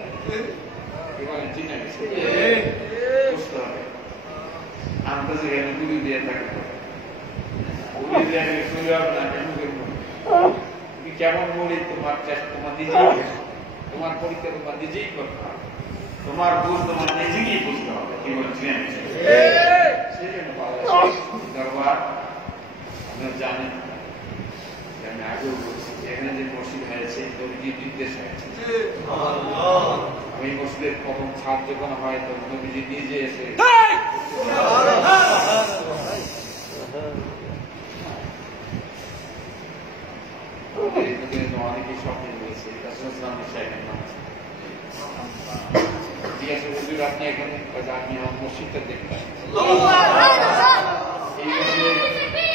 কি বলেন? চিনা গেছে বুঝতে হবে। আমরা যেখানে গুলি দিয়ে থাকতে হবে, গুলি দিয়ে চলে হবে না, কেন করবো? কেমন মরি তোমার তোমার নিজেই, তোমার পরীক্ষা তোমার নিজেই করতে হবে, তোমার ভুল তোমার নিজেকেই বুঝতে হবে। কি বলছিলেন? সেই জন্য দরবার আপনারা জানেন, আমি আগেও বলছি, এখানে যে মসজিদ হয়েছে নবীজির নির্দেশ হয়েছে। আমি মসজিদের প্রথম ছাদ যখন হয় তখন নবীজি নিজে এসে অনেকেই স্বপ্নে রয়েছে জিজ্ঞাসা হুজুর আপনি এখানে, আপনি আমার মসজিদটা দেখবেন। এই মসজিদে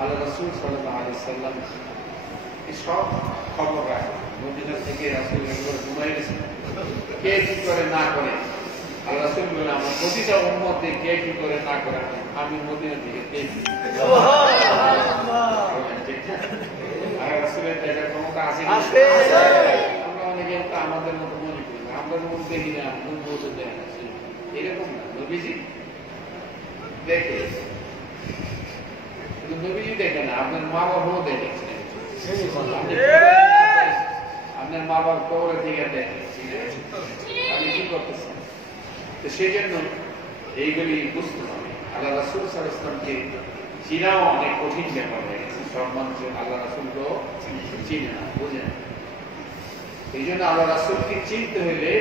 আল্লাহ রাসূল সাল্লাল্লাহু আলাইহি ওয়াসাল্লাম সব খবর রাখেন। মদিনা থেকে রাসূল একবার ঘুমাই গেছেন, কে কি করে না করে। আল্লাহ রাসূল বলেন, আমার প্রতিটা উম্মতকে কে কি করে না করে আমি মদিনা থেকে দেখি। আর রাসূলের এটা ক্ষমতা আছে, আমরা অনেকে তো আমাদের মতো মনে করি, আমরা যেমন দেখি না বলতে দেয় না, এরকম না। নবীজি দেখে নবীজি দেখে না, আপনার মা বাবাও দেখেছেন, আপনার মা বাবা কবরে থেকে দেখেছেন আপনি কি করতেছেন। তো সেই জন্য এইগুলি বুঝতে হবে। আল্লাহ রাসূল সাল্লাল্লাহু আলাইহি ওয়াসাল্লামকে চিনাও অনেক কঠিন ব্যাপার হয়ে গেছে। সব মানুষ আল্লাহ রাসূলকেও চিনে না, বোঝে না। এই জন্য আল্লাহ রাসূলকে চিনতে হলে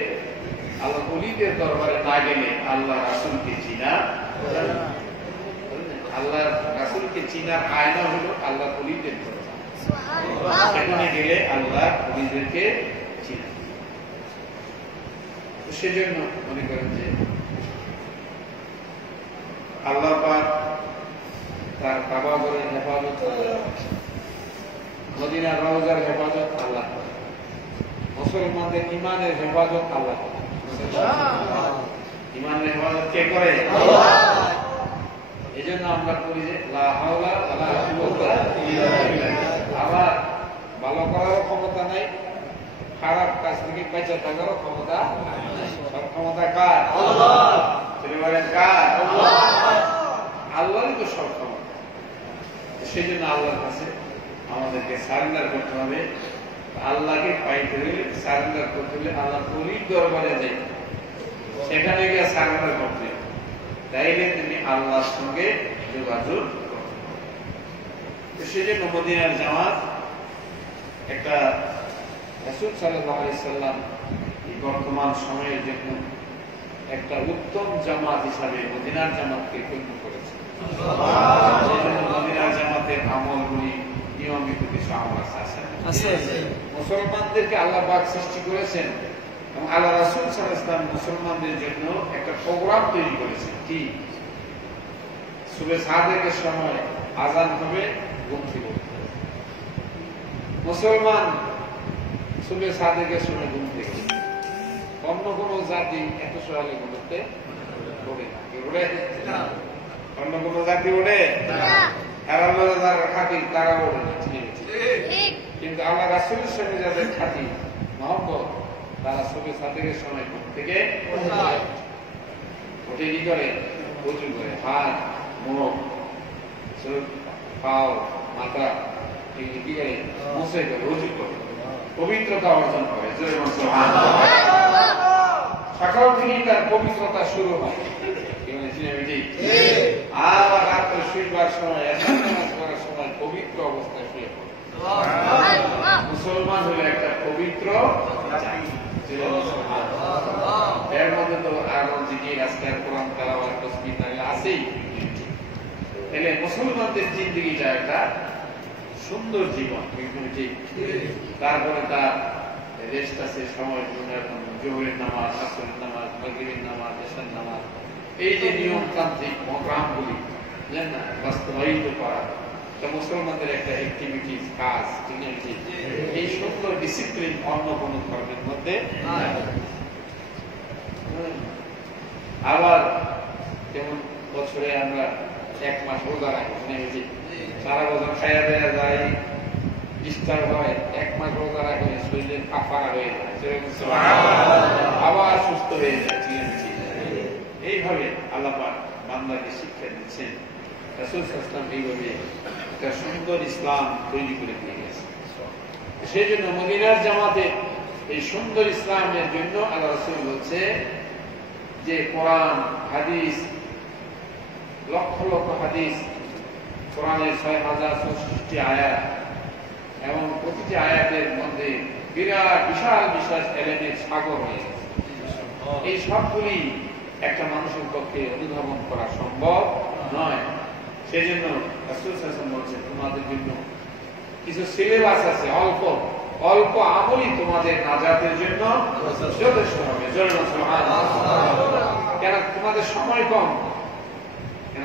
আল্লাহ ওলিদের দরবারে না গেলে আল্লাহ রাসূলকে চিনা, আল্লাহ রাসূলকে চিনার আয়না হলো আল্লাহ ওলিদের দরবার, সেখানে গেলে আল্লাহ ওলিদেরকে চিনা। সেজন্য মনে করেন যে আল্লাহ পাক তার কাবা ঘরের হেফাজত, মদিনার রওজার হেফাজত আল্লাহ, মুসলমানদের ইমানের হেফাজত আল্লাহ। ইমানের হেফাজত কে করে? এই জন্য আমরা করি যে লা হাওলা ওয়ালা কুওয়াতা ইল্লা বিল্লাহ। আবার ভালো করারও ক্ষমতা নাই, খারাপ কাজ থেকে বেঁচে থাকারও ক্ষমতা নাই। সব ক্ষমতা কার? আল্লাহ। তিনি বলেন কার? আল্লাহ। আল্লাহরই তো সব ক্ষমতা। সেই জন্য আল্লাহর কাছে আমাদেরকে সারেন্ডার করতে হবে। আল্লাহকে পাইতে হলে সারেন্ডার করতে হলে আল্লাহ ওলির দরবারে যাই, সেখানে গিয়ে সারেন্ডার করতে হবে। তাইলে তুমি আল্লাহর সঙ্গে যোগাযোগ করতে। সেই জন্য মদিনার জামাত একটা রাসূল সাল্লাল্লাহু আলাইহি সাল্লাম বর্তমান সময়ের জন্য একটা উত্তম জামাত হিসাবে মদিনার জামাতকে গণ্য করেছে। মদিনার জামাতের আমলগুলি নিয়মিত কিছু আমল আছে। মুসলমানদেরকে আল্লাহ পাক সৃষ্টি করেছেন এবং আল্লাহ রাসূল সাল্লাল্লাহু আলাইহি ওয়াসাল্লাম মুসলমানদের জন্য একটা প্রোগ্রাম তৈরি করেছেন। কি? সুবহে সাদেকের সময় আযান হবে, ঘুম থেকে উঠতে হবে। মুসলমান সুবহে সাদেকের সময় ঘুম থেকে উঠবে। অন্য কোন জাতি এত সকালে ঘুমোতে ওঠে না। অন্য কোন জাতি ওঠে না, খাতির তারা ওঠে না। কিন্তু আল্লাহ রাসূলের সঙ্গে যাদের খাতির মহব্বত, তারা সুবহে সাদেকের সময় ঘুম থেকে উঠে কি করে? ওযু করে, হাত, মুখ, চোখ, পাও, মাথা কি করে? মুছে করে, ওযু করে, পবিত্রতা অর্জন করে। সকাল থেকেই তার পবিত্রতা শুরু হয়। আবার রাত্রে শুইবার সময়, নামাজ করার সময় পবিত্র অবস্থায় শুয়ে পড়ে। মুসলমান হলো একটা পবিত্র জাতি। এর মধ্যে তো আরো জিকির, আজকাল কোরআন তেলাওয়াত, তাসবিহ তাহলে আছেই। তাহলে মুসলমানদের জিন্দেগিটা একটা সুন্দর জীবন। তারপরে তার রেস্ট আছে, সময় জোহরের নামাজ, আসরের নামাজ, মাগরিবের নামাজ, এশার নামাজ, এই যে নিয়মতান্ত্রিক প্রোগ্রামগুলি বাস্তবায়িত করা, মুসলমানদের একটা অ্যাক্টিভিটিস, কাজ, এই সুন্দর ডিসিপ্লিন অন্য কোন ধর্মের মধ্যে। আবার যেমন বছরে আমরা 1 মাস রোজা রাখি, সারা বছর খাইয়া দেয়া যায়, ইফতার হয়, 1 মাস রোজা রাখলে শরীরের ফাঁকা হয়ে যায়, আবার সুস্থ হয়ে যায়। এইভাবে আল্লাহ পাক বান্দাকে শিক্ষা দিচ্ছেন। রাসূল সাল্লাল্লাহু আলাইহি ওয়াসাল্লাম এইভাবে একটা সুন্দর ইসলাম তৈরি করে দিয়ে গেছে। সেই জন্য মদিনার জামাতে এই সুন্দর ইসলামের জন্য আল্লাহ রাসূল বলছে যে কোরআন, হাদিস, লক্ষ লক্ষ হাদিস, কোরআনের 6064টি আয়াত এবং প্রতিটি আয়াতের মধ্যে বিরাট বিশাল বিশাল এলেমের সাগর হয়ে গেছে। এই সবগুলি একটা মানুষের পক্ষে অনুধাবন করা সম্ভব নয়। সেই জন্য রাসূল সাল্লাল্লাহু আলাইহি ওয়াসাল্লাম বলছেন তোমাদের জন্য কিছু সিলেবাস আছে, অল্প অল্প আমলই তোমাদের নাজাতের জন্য যথেষ্ট হবে। কেন? তোমাদের সময় কম,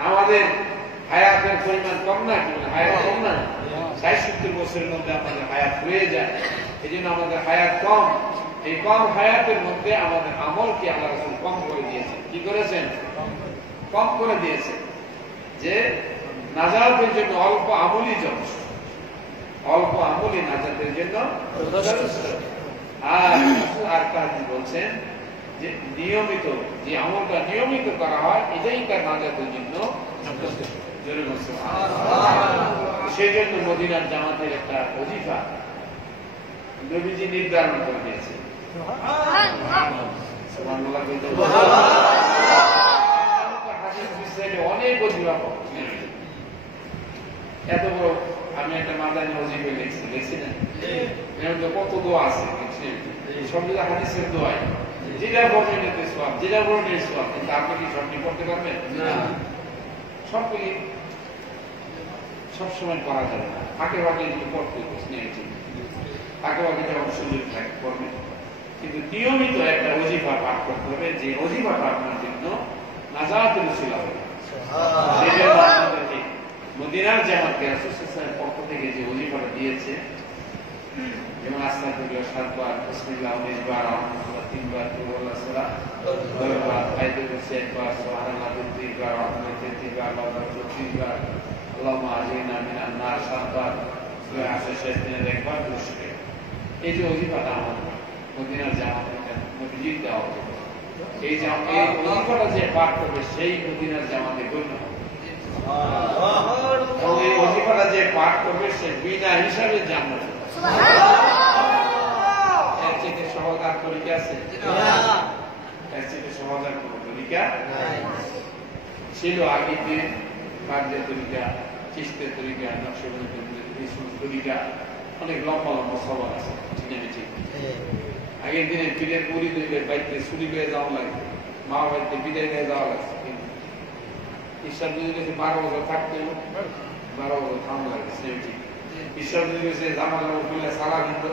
আমাদের হায়াতের পরিমাণ কম না, হায়াত কম না, 60-70 বছরের মধ্যে আমাদের হায়াত হয়ে যায়। এই জন্য আমাদের হায়াত কম। এই কম হায়াতের মধ্যে আমাদের আমলকে আল্লাহ রাসূল কম করে দিয়েছেন। কি করেছেন? কম করে দিয়েছেন যে নাজাতের জন্য অল্প আমলই যথেষ্ট, অল্প আমলই নাজাতের জন্য যথেষ্ট। আর কাজী বলছেন যে নিয়মিত যে আমলটা নিয়মিত করা হয়, এটাই তার নাজাতের জন্য যথেষ্ট। সেই জন্য মদিনার জামাতের একটা ওজিফা নবীজি নির্ধারণ করে দিয়েছে। অনেক ওজিফা এত বড় আমি একটা মাদানি ওজিফা লিখছি না, কত দোয়া আছে সব যেটা হাদিসের দোয়াই, যেটা বর্ণের সোয়াব, যেটা বর্ণের সোয়াব, কিন্তু আপনি কি সবটি করতে পারবেন? সবটি সবসময় করা যাবে না, ফাঁকে ফাঁকে যদি করতে নিয়েছি, ফাঁকে ফাঁকে যখন সুযোগ থাকে করবে, কিন্তু নিয়মিত একটা ওজিফা পাঠ করতে হবে, যে ওজিফাটা আপনার জন্য নাজাতের উসিলা হবে। সেই জন্য আপনাদেরকে মদিনার জামাতকে রাসূলের পক্ষ থেকে যে ওজিফাটা দিয়েছে, যেমন আস্তাগফিরুল্লাহ 7 বার, বিসমিল্লাহ 19 বার, আলহামদুলিল্লাহ 3 বার, কুল্লাল্লাহু সালাহ 10 বার, আয়াতুল কুরসি 1 বার, সুবহানাল্লাহ 3 বার, আলহামদুলিল্লাহ 3 বার, আল্লাহু আকবার 3 বার, আল্লাহুম্মা আজিরনা মিনান নার 7 বার, সূরা আসর শেষ দিনের 1 বার দুরূদ। এই যে ওজিফাটা আমাদের মদিনার জামাতের নবীজি দেওয়া হবে, এই ওজিফাটা যে পাঠ করবে সেই মদিনার জামাতে গণ্য হবে। এই ওজিফাটা যে পাঠ করবে সে বিনা হিসাবে জান্নাত পাবে। এর চেয়ে সহজ আর তরিকা আছে? এর চেয়ে সহজ আর কোন তরিকা ছিল? আগেতে কার্যের তরিকা, চিস্তের তরিকা, নকশবন্দির তরিকা, অনেক লম্বা লম্বা সবার আছে। ঠিক আগের দিনে পীরের মুরিদদের বাড়িতে ছুরি পেয়ে যাওয়া লাগবে, মা বাড়িতে বিদায় নিয়ে যাওয়া লাগছে। কিন্তু ঈশ্বর যদি 12 বছর থাকতে 12 বছর থামা লাগে, ঠিক ঈশ্বর যদি জামা জামা খুলে সালা কিন্তু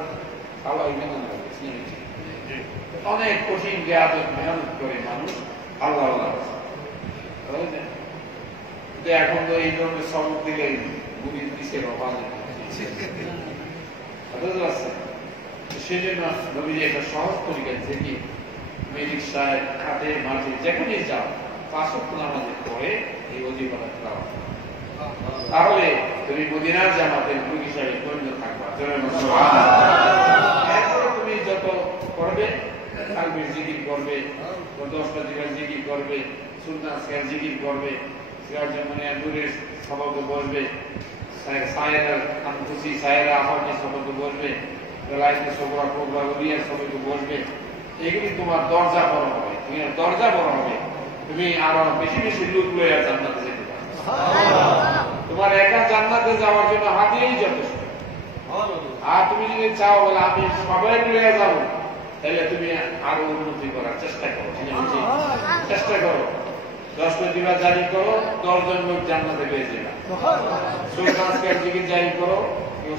সালা ওই মেনে লাগবে। অনেক কঠিন জ্ঞাত মেহনত করে মানুষ আল্লাহ এখন তো এই ধরনের সবক দিলে মুরিদ পিছের অভাব আছে। সেই জন্য নবীজি একটা সহজ তরিকা থেকে রিকশায়, খাতে, মাঠে যেখানে যাও 5 ওয়াক্ত নামাজের পরে এই ওজিফাটা দাও, তাহলে তুমি মদিনার জামাতের লোক হিসাবে গণ্য থাকবা। এরপরে তুমি যত করবে, তাকবীর জিকির করবে, 10টা জিকির করবে, সুন্নাত সিয়ার জিকির করবে, সিরাজ জামানিয়া নূরের সবাইকে বলবে, সায়েরা আনফুসি সায়েরা আহমেদ সবাইকে বলবে, লাইফে সবরা কোবরা উলিয়ার সবাইকে বলবে। এগুলি তোমার দরজা বড় হবে, দরজা বড় হবে, তুমি আরো বেশি বেশি লোক লইয়া জান্নাতে যেতে পারবে। তোমার একা জান্নাতে যাওয়ার জন্য হাতেই যথেষ্ট। আর তুমি যদি চাও বলে আমি সবাই লইয়া যাবো, তাহলে তুমি আরো উন্নতি করার চেষ্টা করো, চেষ্টা করো। 10 প্রতিবার জারি করো, 10 জন লোক জান্নাতে পেয়ে যাবে। সুলতানস্কার দিকে জারি করো,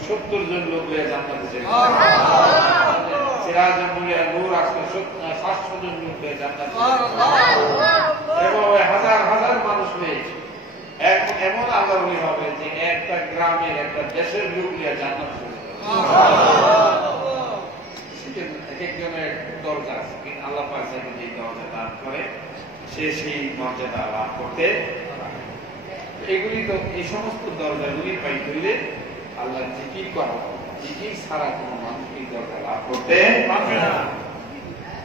70 জন লোক লইয়া জান্নাতে যাবে। সিরাজ নূর আসলে 700 জন লোক লইয়া জান্নাতে যাবে। এভাবে হাজার হাজার মানুষ নিয়ে এমন আন্দোলন হবে যে একটা গ্রামের, একটা দেশের লোক নিয়ে জান্নাত চলে যাবে। এক একজনের দরজা আছে, কিন্তু আল্লাহ পাক যাকে যে দরজা দান করে সে সেই মর্যাদা লাভ করতে। এগুলি তো এই সমস্ত দরজাগুলি পাইতে হইলে আল্লাহ জিকির করা, জিকির ছাড়া কোন মানুষ এই দরজা লাভ করতে পারবে না।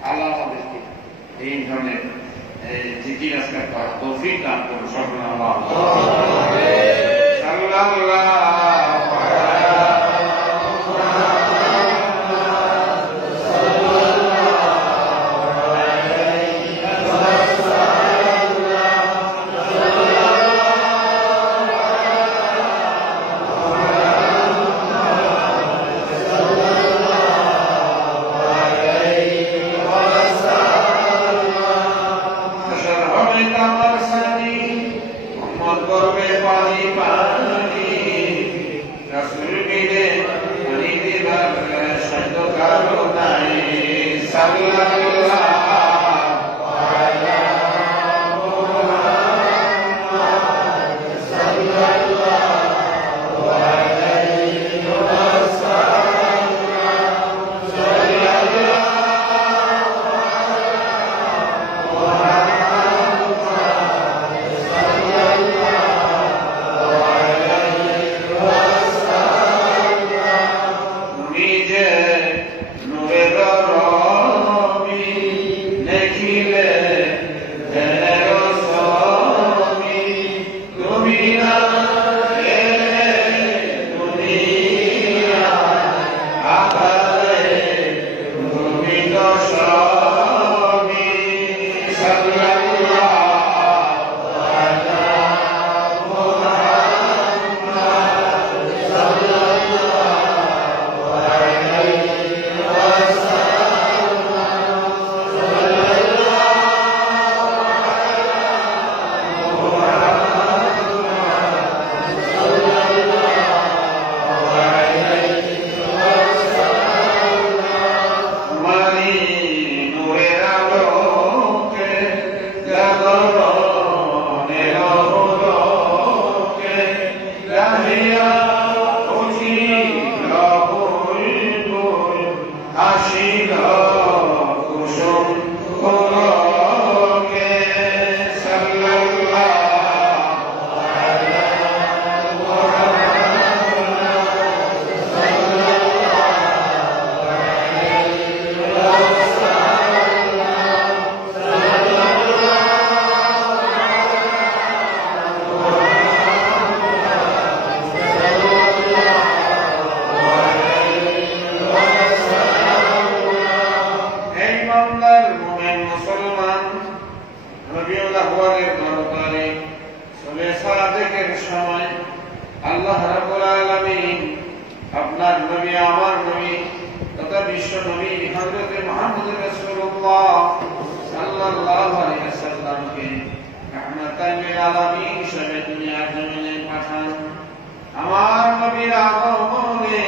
আল্লাহ আমাদেরকে এই ধরনের জিকির আজকাল করার তৌফিক দান করুন। সকলে আল্লাহ কবরের দরবারে সবে সাদেকের সময় আল্লাহ রাব্বুল আলামিন আপনার নবী আমার নবী তথা বিশ্ব নবী হযরত মুহাম্মদ রাসূলুল্লাহ সাল্লাল্লাহু আলাইহি ওয়াসাল্লামকে রাহমাতাল লিল আলামিন হিসেবে দুনিয়ার জমিনে পাঠান। আমার নবীর আগমনে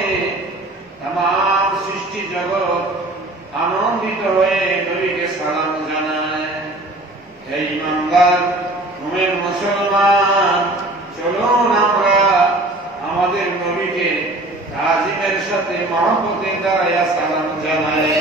तमाम সৃষ্টি জগৎ আনন্দিত হয়ে নবীকে সালাম জানায়। হে ইমানদার মুমিন মুসলমান, চলুন আমরা আমাদের নবীকে তাজিমের সাথে মহব্বতের দ্বারা সালাম জানাই।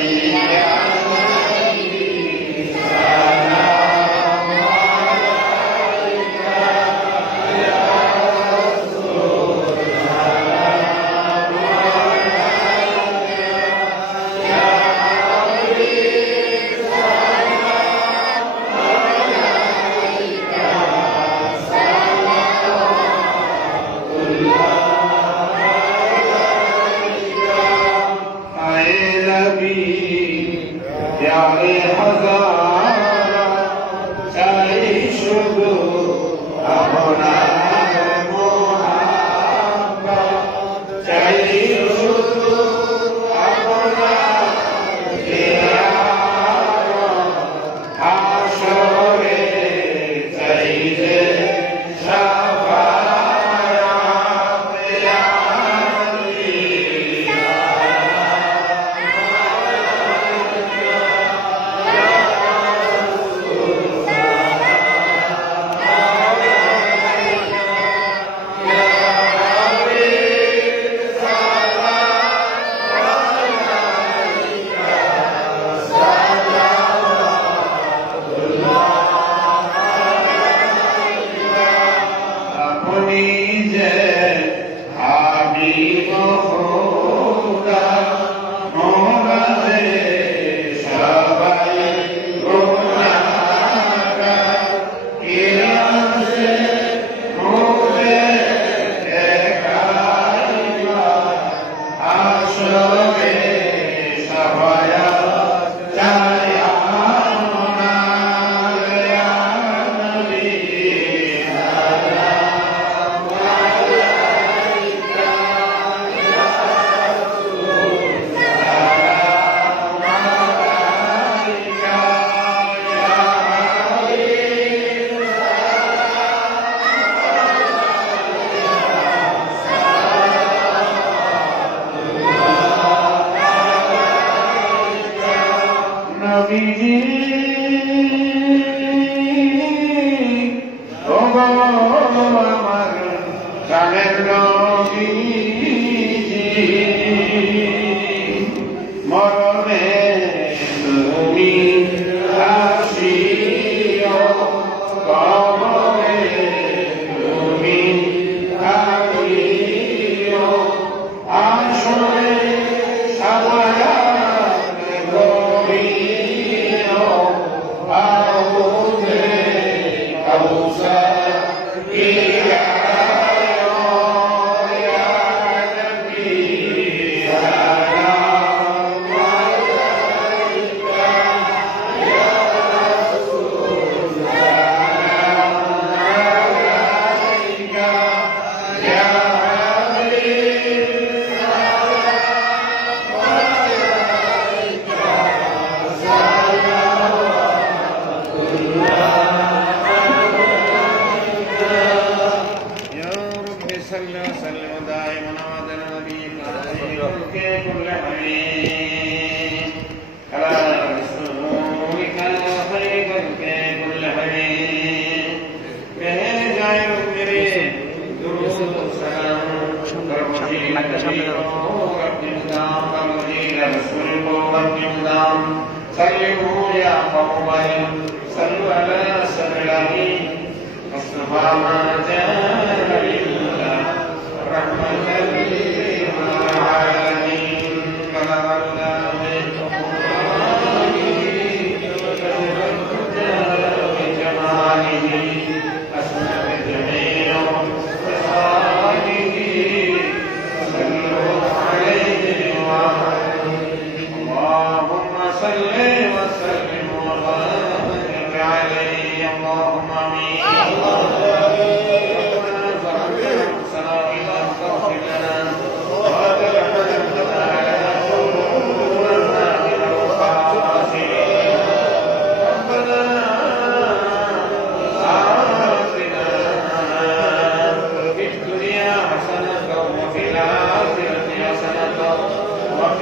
اللهم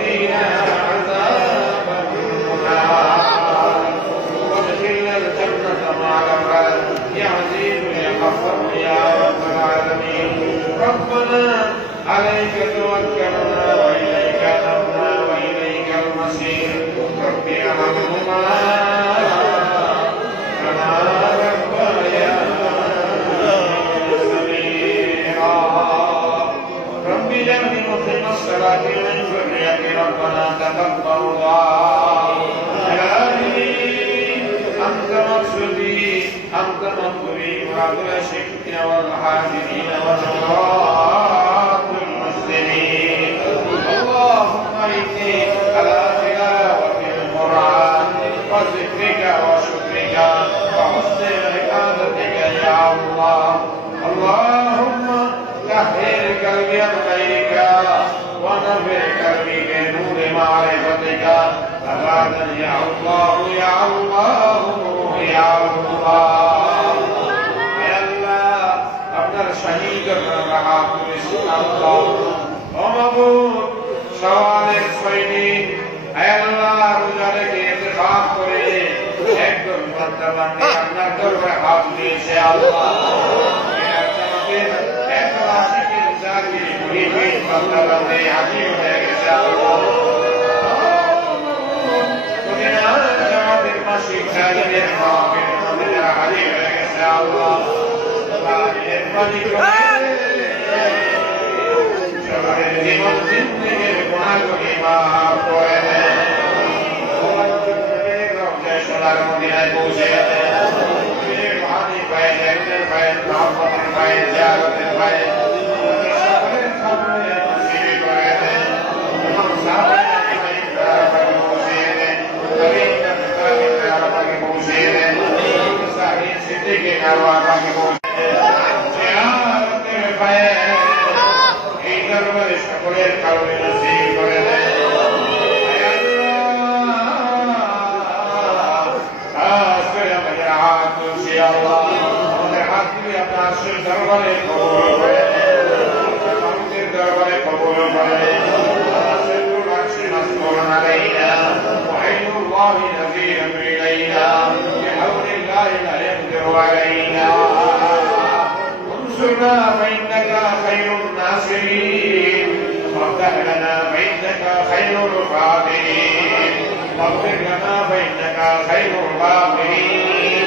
وقنا عذاب النار وادخلنا الجنة مع الأبرار يا عزيز يا غفار يا رب العالمين ربنا عليك توكلنا وإليك نبنا وإليك المصير رب ارحمهما كما ربيانا صغيرا رب اجعلني مقيم الصلاة ومن ذريتي ربنا تقبل دعاء أنت مقصدي أنت مطلبي وعبد شركنا والحاضرين والأمراض المسلمين اللهم إني على تلاوة القرآن وذكرك وشكرك وحسن عبادتك يا الله اللهم طهر قلبي بخيرك ونفر قلبي بنور معرفتك أبدا يا الله يا الله يا الله يا الله আপনার শহীদের রাহা করেছি আল্লাহ ও মাবুদ সওয়ালের সৈনিক আল্লাহ রোজাকে ইতিকাফ করে একদম বান্দা বান্দে আপনার দরবারে হাত দিয়েছে আল্লাহ একদম আশিকের জাতি মুরিদ বান্দা বান্দে হাজির হয়ে গেছে আল্লাহ মাসিক জালিমের মাহফিল আমাদের হাজির হয়ে গেছে আল্লাহ মেহরবানি করে সবার জীবন জিন্দেগির গুনাহগুলি মাফ করে দেন রওজায়ে সোনার মদিনায় পৌঁছে দেন রুহানি পায়ে জান্নাতের পায়ে রহমতের পায়ে জিয়ারতের পায়ে সকলের খাবরে নসিব করে দেন এবং সাহাবায়ে কিরাম পৌঁছে দেন পৌঁছে দেন সাহিদ সিদ্দিকে কারওয়াকে পৌঁছে জিয়ারতের পায়ে এই দরবারে সকলের কারণে নসিব করে দেন খাস করে আমাদের হাত তুলছি আল্লাহ আমাদের হাত তুলে আপনার আসল দরবারে কবুল করে দেন আমাদের দরবারে কবুল করে দেন مسؤول علينا وعين الله نذير إلينا بحول الله لا يقدر علينا انصرنا فإنك خير الناصرين وافتح لنا فإنك خير الفاتحين واغفر لنا فإنك خير الغافرين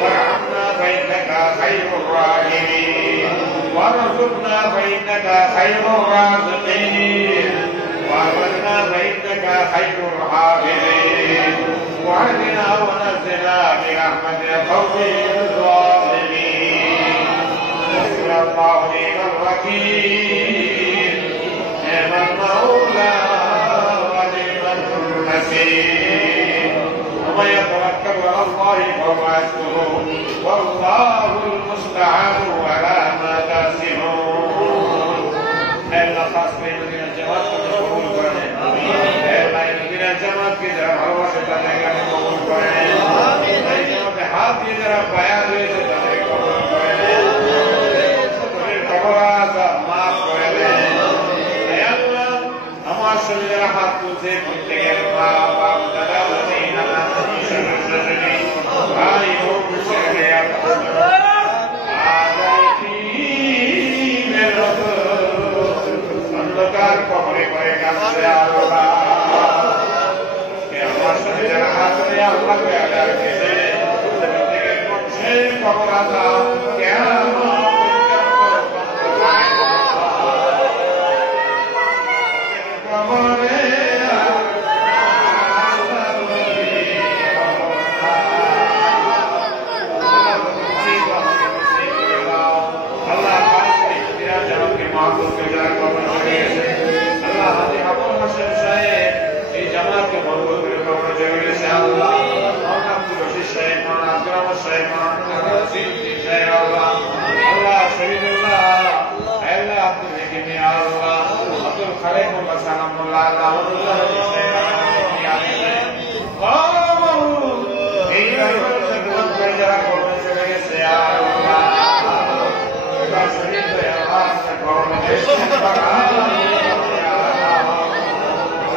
وارحمنا فإنك خير الراحمين وارزقنا فإنك خير الرازقين وأعوذنا فإنك خير الحافظين واهدنا ونزلنا برحمتك قوم الظالمين حسبنا الله نعم الوكيل نعم المولى ونعم النصير ومن يتوكل على الله فهو حسبه والله المستعان على ما تصفون الله خاص بين الجماعات কবুল করেন আমিন জামাতকে যারা ভালোবাসে তাদেরকে কবুল করেন এই জামাতে হাত দিয়ে যারা পায়া রয়েছে তাদের কবুল করেন তাদের কবরাত মাফ করে দেন আল্লাহ আমার শরীরে হাত তুলছে প্রত্যেকের মা বাপ দাদা দাদি নানা নানি সদস্যদের ভাই বোন ছেলে অন্ধকার কবরে করে কাছে আল্লাহ আমার সাথে যারা হাতে আল্লাহকে আদার কেছে প্রত্যেকের বংশের কবর আদা কিয়ামত কবরে আল্লাহ জামাতকে মাহফুজকে যারা কবর করেছে আল্লাহ হাজি আবুল হাসান সাহেব এই জামাতকে মঙ্গল করে কবর করেছে আল্লাহ আব্দুল রশিদ সাহেব আব্দুল রহমান সাহেব সিদ্দিক সাহেব আল্লাহ আল্লাহ শহীদুল্লাহ আল্লাহ আব্দুল হাকিম আল্লাহ আব্দুল খালেকুল্লাহ সালামুল্লাহ আল্লাহ আব্দুল্লাহ সাহেব এই যারা কবর করেছে আল্লাহ শহীদ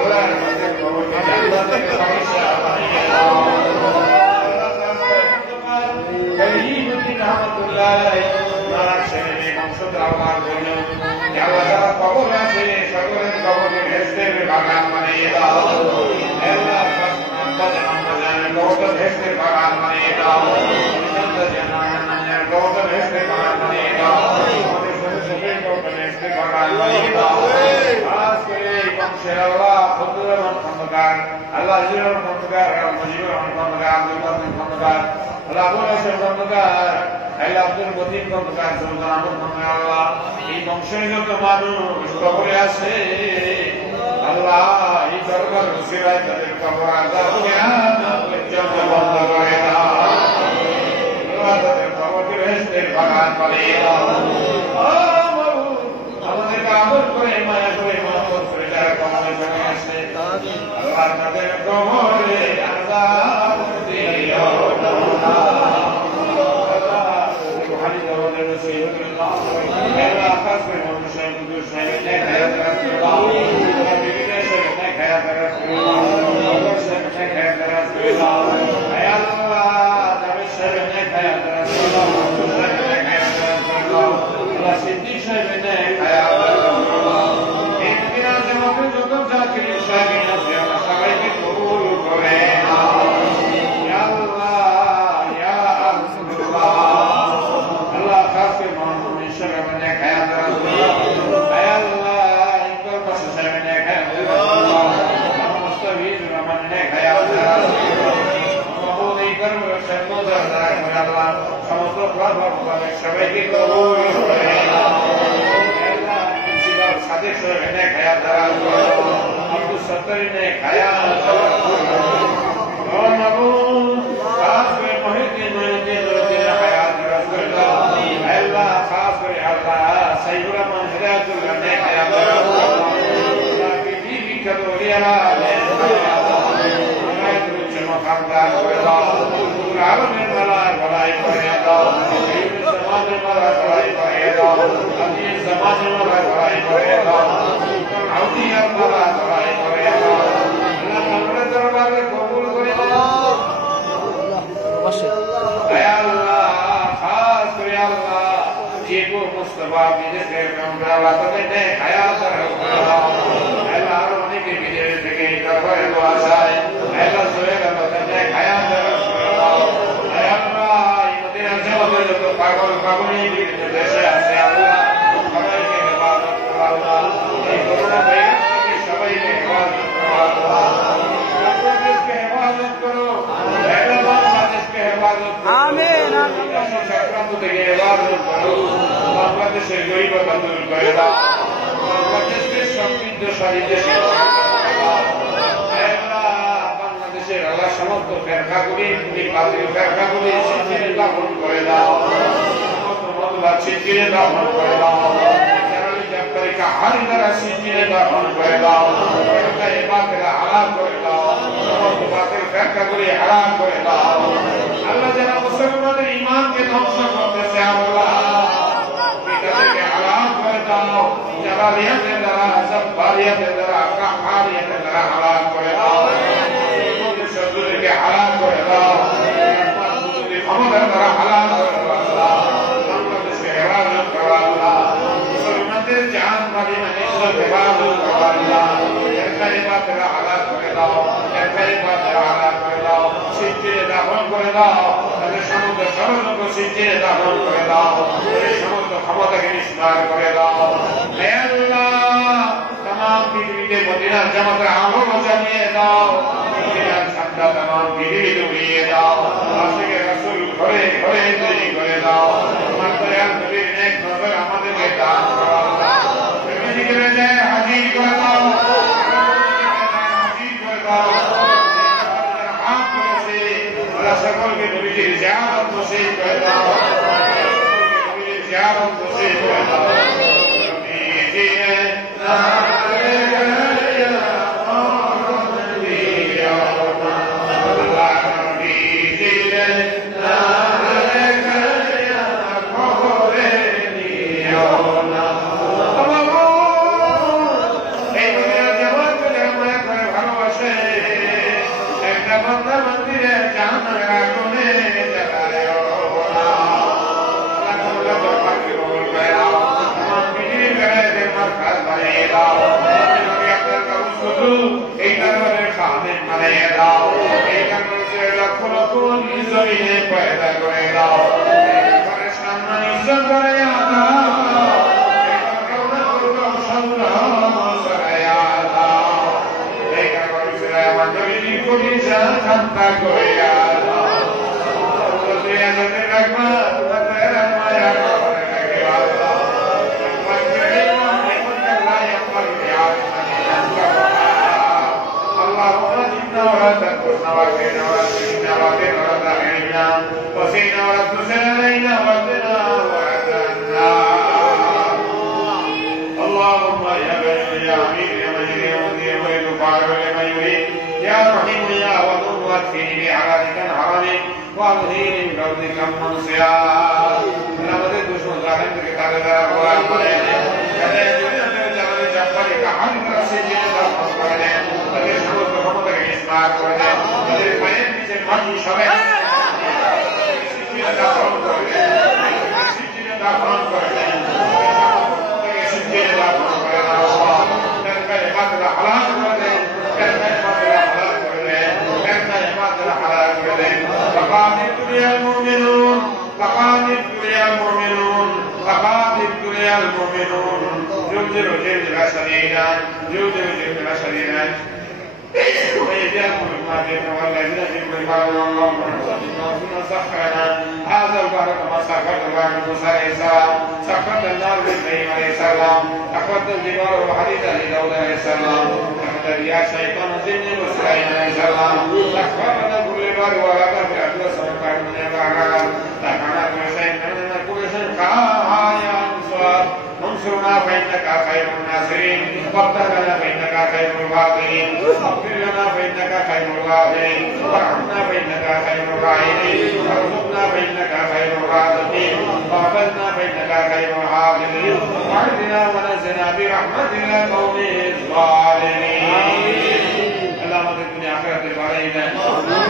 আল্লাহ কবরকে জান্নাত থেকে সমস্যা বানিয়ে দাও। করিমউদ্দিন রহমাতুল্লাহ আলাইহি তার ছেলে বংশধর আমার জন্য যারা যারা কবর আছে সকলের কবরকে ভেস্তের বাগান বানিয়ে দাও। আল্লাহ কবরকে ভেস্তের বাগান বানিয়ে দাও। কবরকে ভেস্তের বাগান বানিয়ে দাও। আমাদের ছোট কবরকে ভেস্তের বাগান বানিয়ে দাও। খাস করে এই বংশের আল্লাহ ফজলুর রহমান খন্দকার, আল্লাহ আজিজুর রহমান খন্দকার, মুজিবুর রহমান খন্দকার, আব্দুল কাদের খন্দকার, আল্লাহ আবুল হাসান খন্দকার, আল্লাহ আব্দুল মতিন খন্দকার, সুলতান আহমদ খন্দকার, আল্লাহ এই বংশের যত মানুষ কবরে আছে আল্লাহ এই দরবার মুসিবায় তাদের কবর আযাব কিয়ামত পর্যন্ত বন্ধ করে দাও। আল্লাহ তাদের কবরকে ভেস্তের বাগান বানিয়ে দাও। আমাদেরকে আদর করে মায়া করে মহব্বত করে যারা কবরে জমে আসে আল্লাহ তাদের কবরে আযাব দিও না। হানি দরবারে রাসূলুল্লাহ আল্লাহ খাস করে মোহাম্মদ সাহেবুর সাহেবের নেক রাসূলুল্লাহ বিভিন্ন সাহেবের নেক রাসূলুল্লাহ আল্লাহ সাহেবের নেক রাসূলুল্লাহ আয় আল্লাহ নবী সাহেবের নেক রাসূলুল্লাহ সাহেবের নেক রাসূলুল্লাহ আল্লাহ সিদ্দিক সাহেবের নেক রাসূলুল্লাহ এই দুনিয়া জগতের যত জাকির সাহেব আছে আল্লাহ সবাইকে কবুল করে নাও। ইয়া আল্লাহ ইয়া আল্লাহ আল্লাহ খাস করে মোহাম্মদ সাহেবের নেক রাসূলুল্লাহ আয় আল্লাহ ইনকর পাশে সাহেবের নেক রাসূলুল্লাহ মুস্তাফিজ রহমান নেক রাসূলুল্লাহ মাহমুদ ইকরাম হোসেন মোজাদ্দার আল্লাহ সমস্ত প্রার্থনা সবাইকে কবুল করে নাও। আল্লাহ প্রিন্সিপাল সাদেক সাহেবের নেক রাসূলুল্লাহ আব্দুল সত্তারের নেক রাসূলুল্লাহ ও মাহমুদ খাস করে মহিউদ্দিন হায়াত রাসূলুল্লাহ আল্লাহ খাস করে আল্লাহ সাইয়্যিদুর রহমান হিদায়াতুল্লাহ নেক রাসূলুল্লাহ বিখ্যাত ওলিয়ারা খামদার করে দাও। আলমের মালার গলায় করে দাও। সমাজের মালার গলায় করে দাও। আদির সমাজের মালার গলায় করে দাও। আউলিয়ার মালার গলায় করে দাও। আল্লাহ আমাদের দরবারে কবুল করে দাও। আল্লাহ খাস করে আল্লাহ যেগো মুস্তাফা বিদেশে আমরা আল্লাহ তাদেরকে হায়াত রাখো। আল্লাহ আরো অনেকে বিদেশ থেকে দরবারে আসে আল্লাহ সোহেল তাদেরকে হায়াত রাখো। আল্লাহ এই মদিনা জগতের যত পাগল পাগলি বিভিন্ন দেশে আছে আল্লাহ সবাইকে হেফাজত করো। আল্লাহ এই করোনা ভাইরাস থেকে সবাইকে হেফাজত করো। আল্লাহ বাংলাদেশকে হেফাজত করো। বাংলাদেশকে হেফাজত করো। আমিন আমিন সংক্রান্ত থেকে হেফাজত করো। বাংলাদেশের গরিবতা দূর করে দাও। বাংলাদেশকে সমৃদ্ধশালী দেশে বাংলাদেশের আল্লাহ সমস্ত ফেরকাগুলি বাতিল ফেরকাগুলি সিলসিলে দাফন করে দাও। সমস্ত মতবাদ সিলসিলে দাফন করে দাও। তরিকা হারি দ্বারা সিলসিলে দাফন করে দাও। বাতিল হারাম করে দাও। সমস্ত বাতিল ফেরকাগুলি হারাম করে দাও। আল্লাহ যারা মুসলমানের ঈমানকে ধ্বংস করতেছে আল্লাহ এটাকে হারাম করে দাও। জালালিয়াতের দ্বারা জব্বারিয়াতের দ্বারা কাহারিয়াতের দ্বারা হারাম করে দাও। শত্রুদেরকে হারাম করে দাও। ক্ষমতার দ্বারা হারাম করে দাও। বাংলাদেশকে হেফাজত করো আল্লাহ। মুসলমানদের জান মালি ইজ্জত হেফাজত করো আল্লাহ। এরকারিবাতের হালাল করে দাও। এরকারিবাতের হালাল করে দাও। সিলসিলে দাফন করে দাও। তাদের সমস্ত ষড়যন্ত্র সিলসিলে দাফন করে দাও। তাদের সমস্ত ক্ষমতাকে নিষ্কার করে দাও। হে আল্লাহ तमाम পৃথিবীতে মদিনার জামাতের আলো জ্বালিয়ে দাও। মদিনার ঠান্ডা तमाम পৃথিবী ডুবিয়ে দাও। আশিকে রাসূল ঘরে ঘরে তৈরি করে দাও। তোমার দয়াল নবীর নেক নজর আমাদেরকে দান করো আল্লাহ। তুমি করে যায় হাজির করে দাও। হাজির করে দাও। হাত করেছে ওরা সকলকে নবীজির জিয়ারত নসিব করে দাও। নবীজির জিয়ারত নসিব করে দাও। বানাইয়ে দাও এই কারণে লক্ষ লক্ষ জমিনে পয়দা করে দাও ঘরের সম্মান ইজ্জত করে দাও আমার জমিনে কোটি শান্তা করে দাও রাখবা তোমাদের মায়া করে রাখে আল্লাহ اللهم اجعلنا ولا تكلنا واهدنا ولا تهدنا واهدنا ولا تهدنا وسينا ولا تسل علينا واهدنا واهدنا اللهم يا غني يا حميد يا مجيد يا مدير ويد فاعل لمن يريد يا رحيم يا ودود واكفني بعبادك الحرمين واغنني من فضلك المنصيا আমাদের দুশমন জালেমদেরকে তাদের দ্বারা প্রহার করে তাদের সমস্ত ক্ষমতাকে ইসমার করে দেন তাদের পায়ের নিচে মাটি সবাই দাফন করে দেন দাফন করে দেন দাফন করে দেন হালাল করে দেন হালাল করে দেন হালাল করে দেন فقاد الدنيا المؤمنون فقاد الدنيا المؤمنون فقاد الدنيا المؤمنون يبدل جلد سديدا يبدل جلد سديدا ويجاكم بما بيننا والذين في البحر اللهم ربنا سخرنا هذا البحر كما سخرت البحر موسى عليه السلام سخرت النار لابراهيم عليه السلام سخرت الجبال والحديد لداود عليه السلام سخرت الرياح شيطان الجن وسليمان عليه السلام سخرنا كل بار ولا في اطلس وقعد من البحر سخرنا كل شيء من كل شيء يا انصار انصرنا فانك خير الناصرين واغفر لنا فانك خير الغافرين واغفر لنا فانك خير الغافرين وارحمنا فانك خير الراحمين وارزقنا فانك خير الرازقين واقبلنا فانك خير الحافظين واهدنا ونزلنا برحمتك قوم الظالمين اللهم اجعلنا اخرة البارين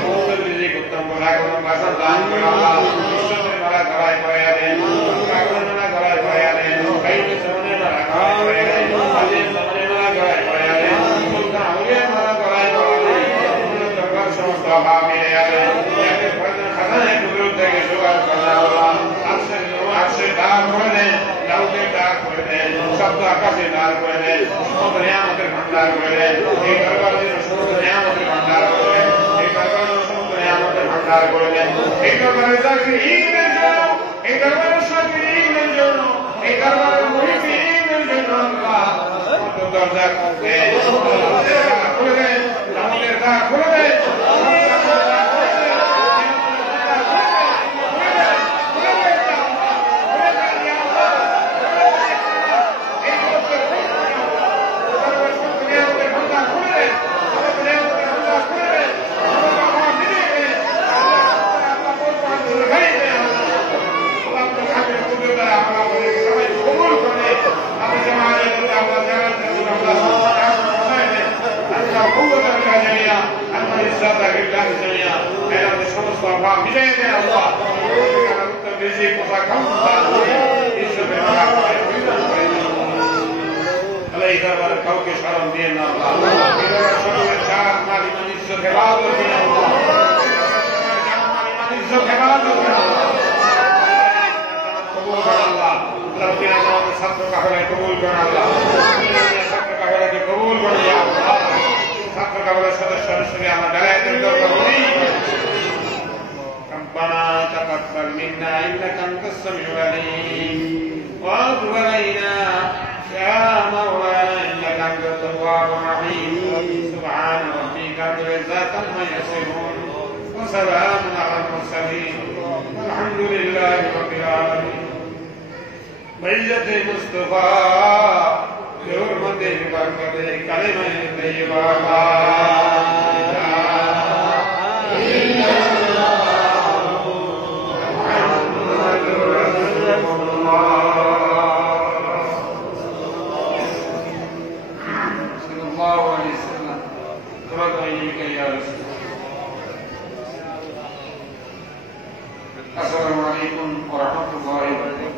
وقل لي كنت ملاك ومقصد دان كرامة الشكر ملاك راي قريادين وقل ملاك راي قريادين خير سمني ملاك راي قريادين عظيم سمني ملاك راي قريادين سلطان عليا ملاك راي قريادين تبقى شمس طبعا بيادين يأتي فرد خزانة قدرت تكي شغال کرنا ہوگا عرش دار کردیں لوٹے دار کردیں شبد آکاش دار کردیں رسول قیامت بھنڈار کردیں ایک دربار رسول قیامت بھنڈار کردیں ایک دربار رسول قیامت بھنڈار کردیں ایک دربار ذاکرین مل جاؤ ایک دربار شاکرین مل جاؤ ایک دربار محبین مل جاؤ اللہ تو درجہ کردیں کردیں لمولے دار کردیں ربنا تقبل منا انك انت السميع العليم وتب علينا يا مولانا انك انت التواب الرحيم سبحان ربك رب العزه عما يصفون وسلام على المرسلين والحمد لله رب العالمين بعزة المصطفى بحرمة بركة كلمة طيبة السلام عليكم ورحمة الله وبركاته.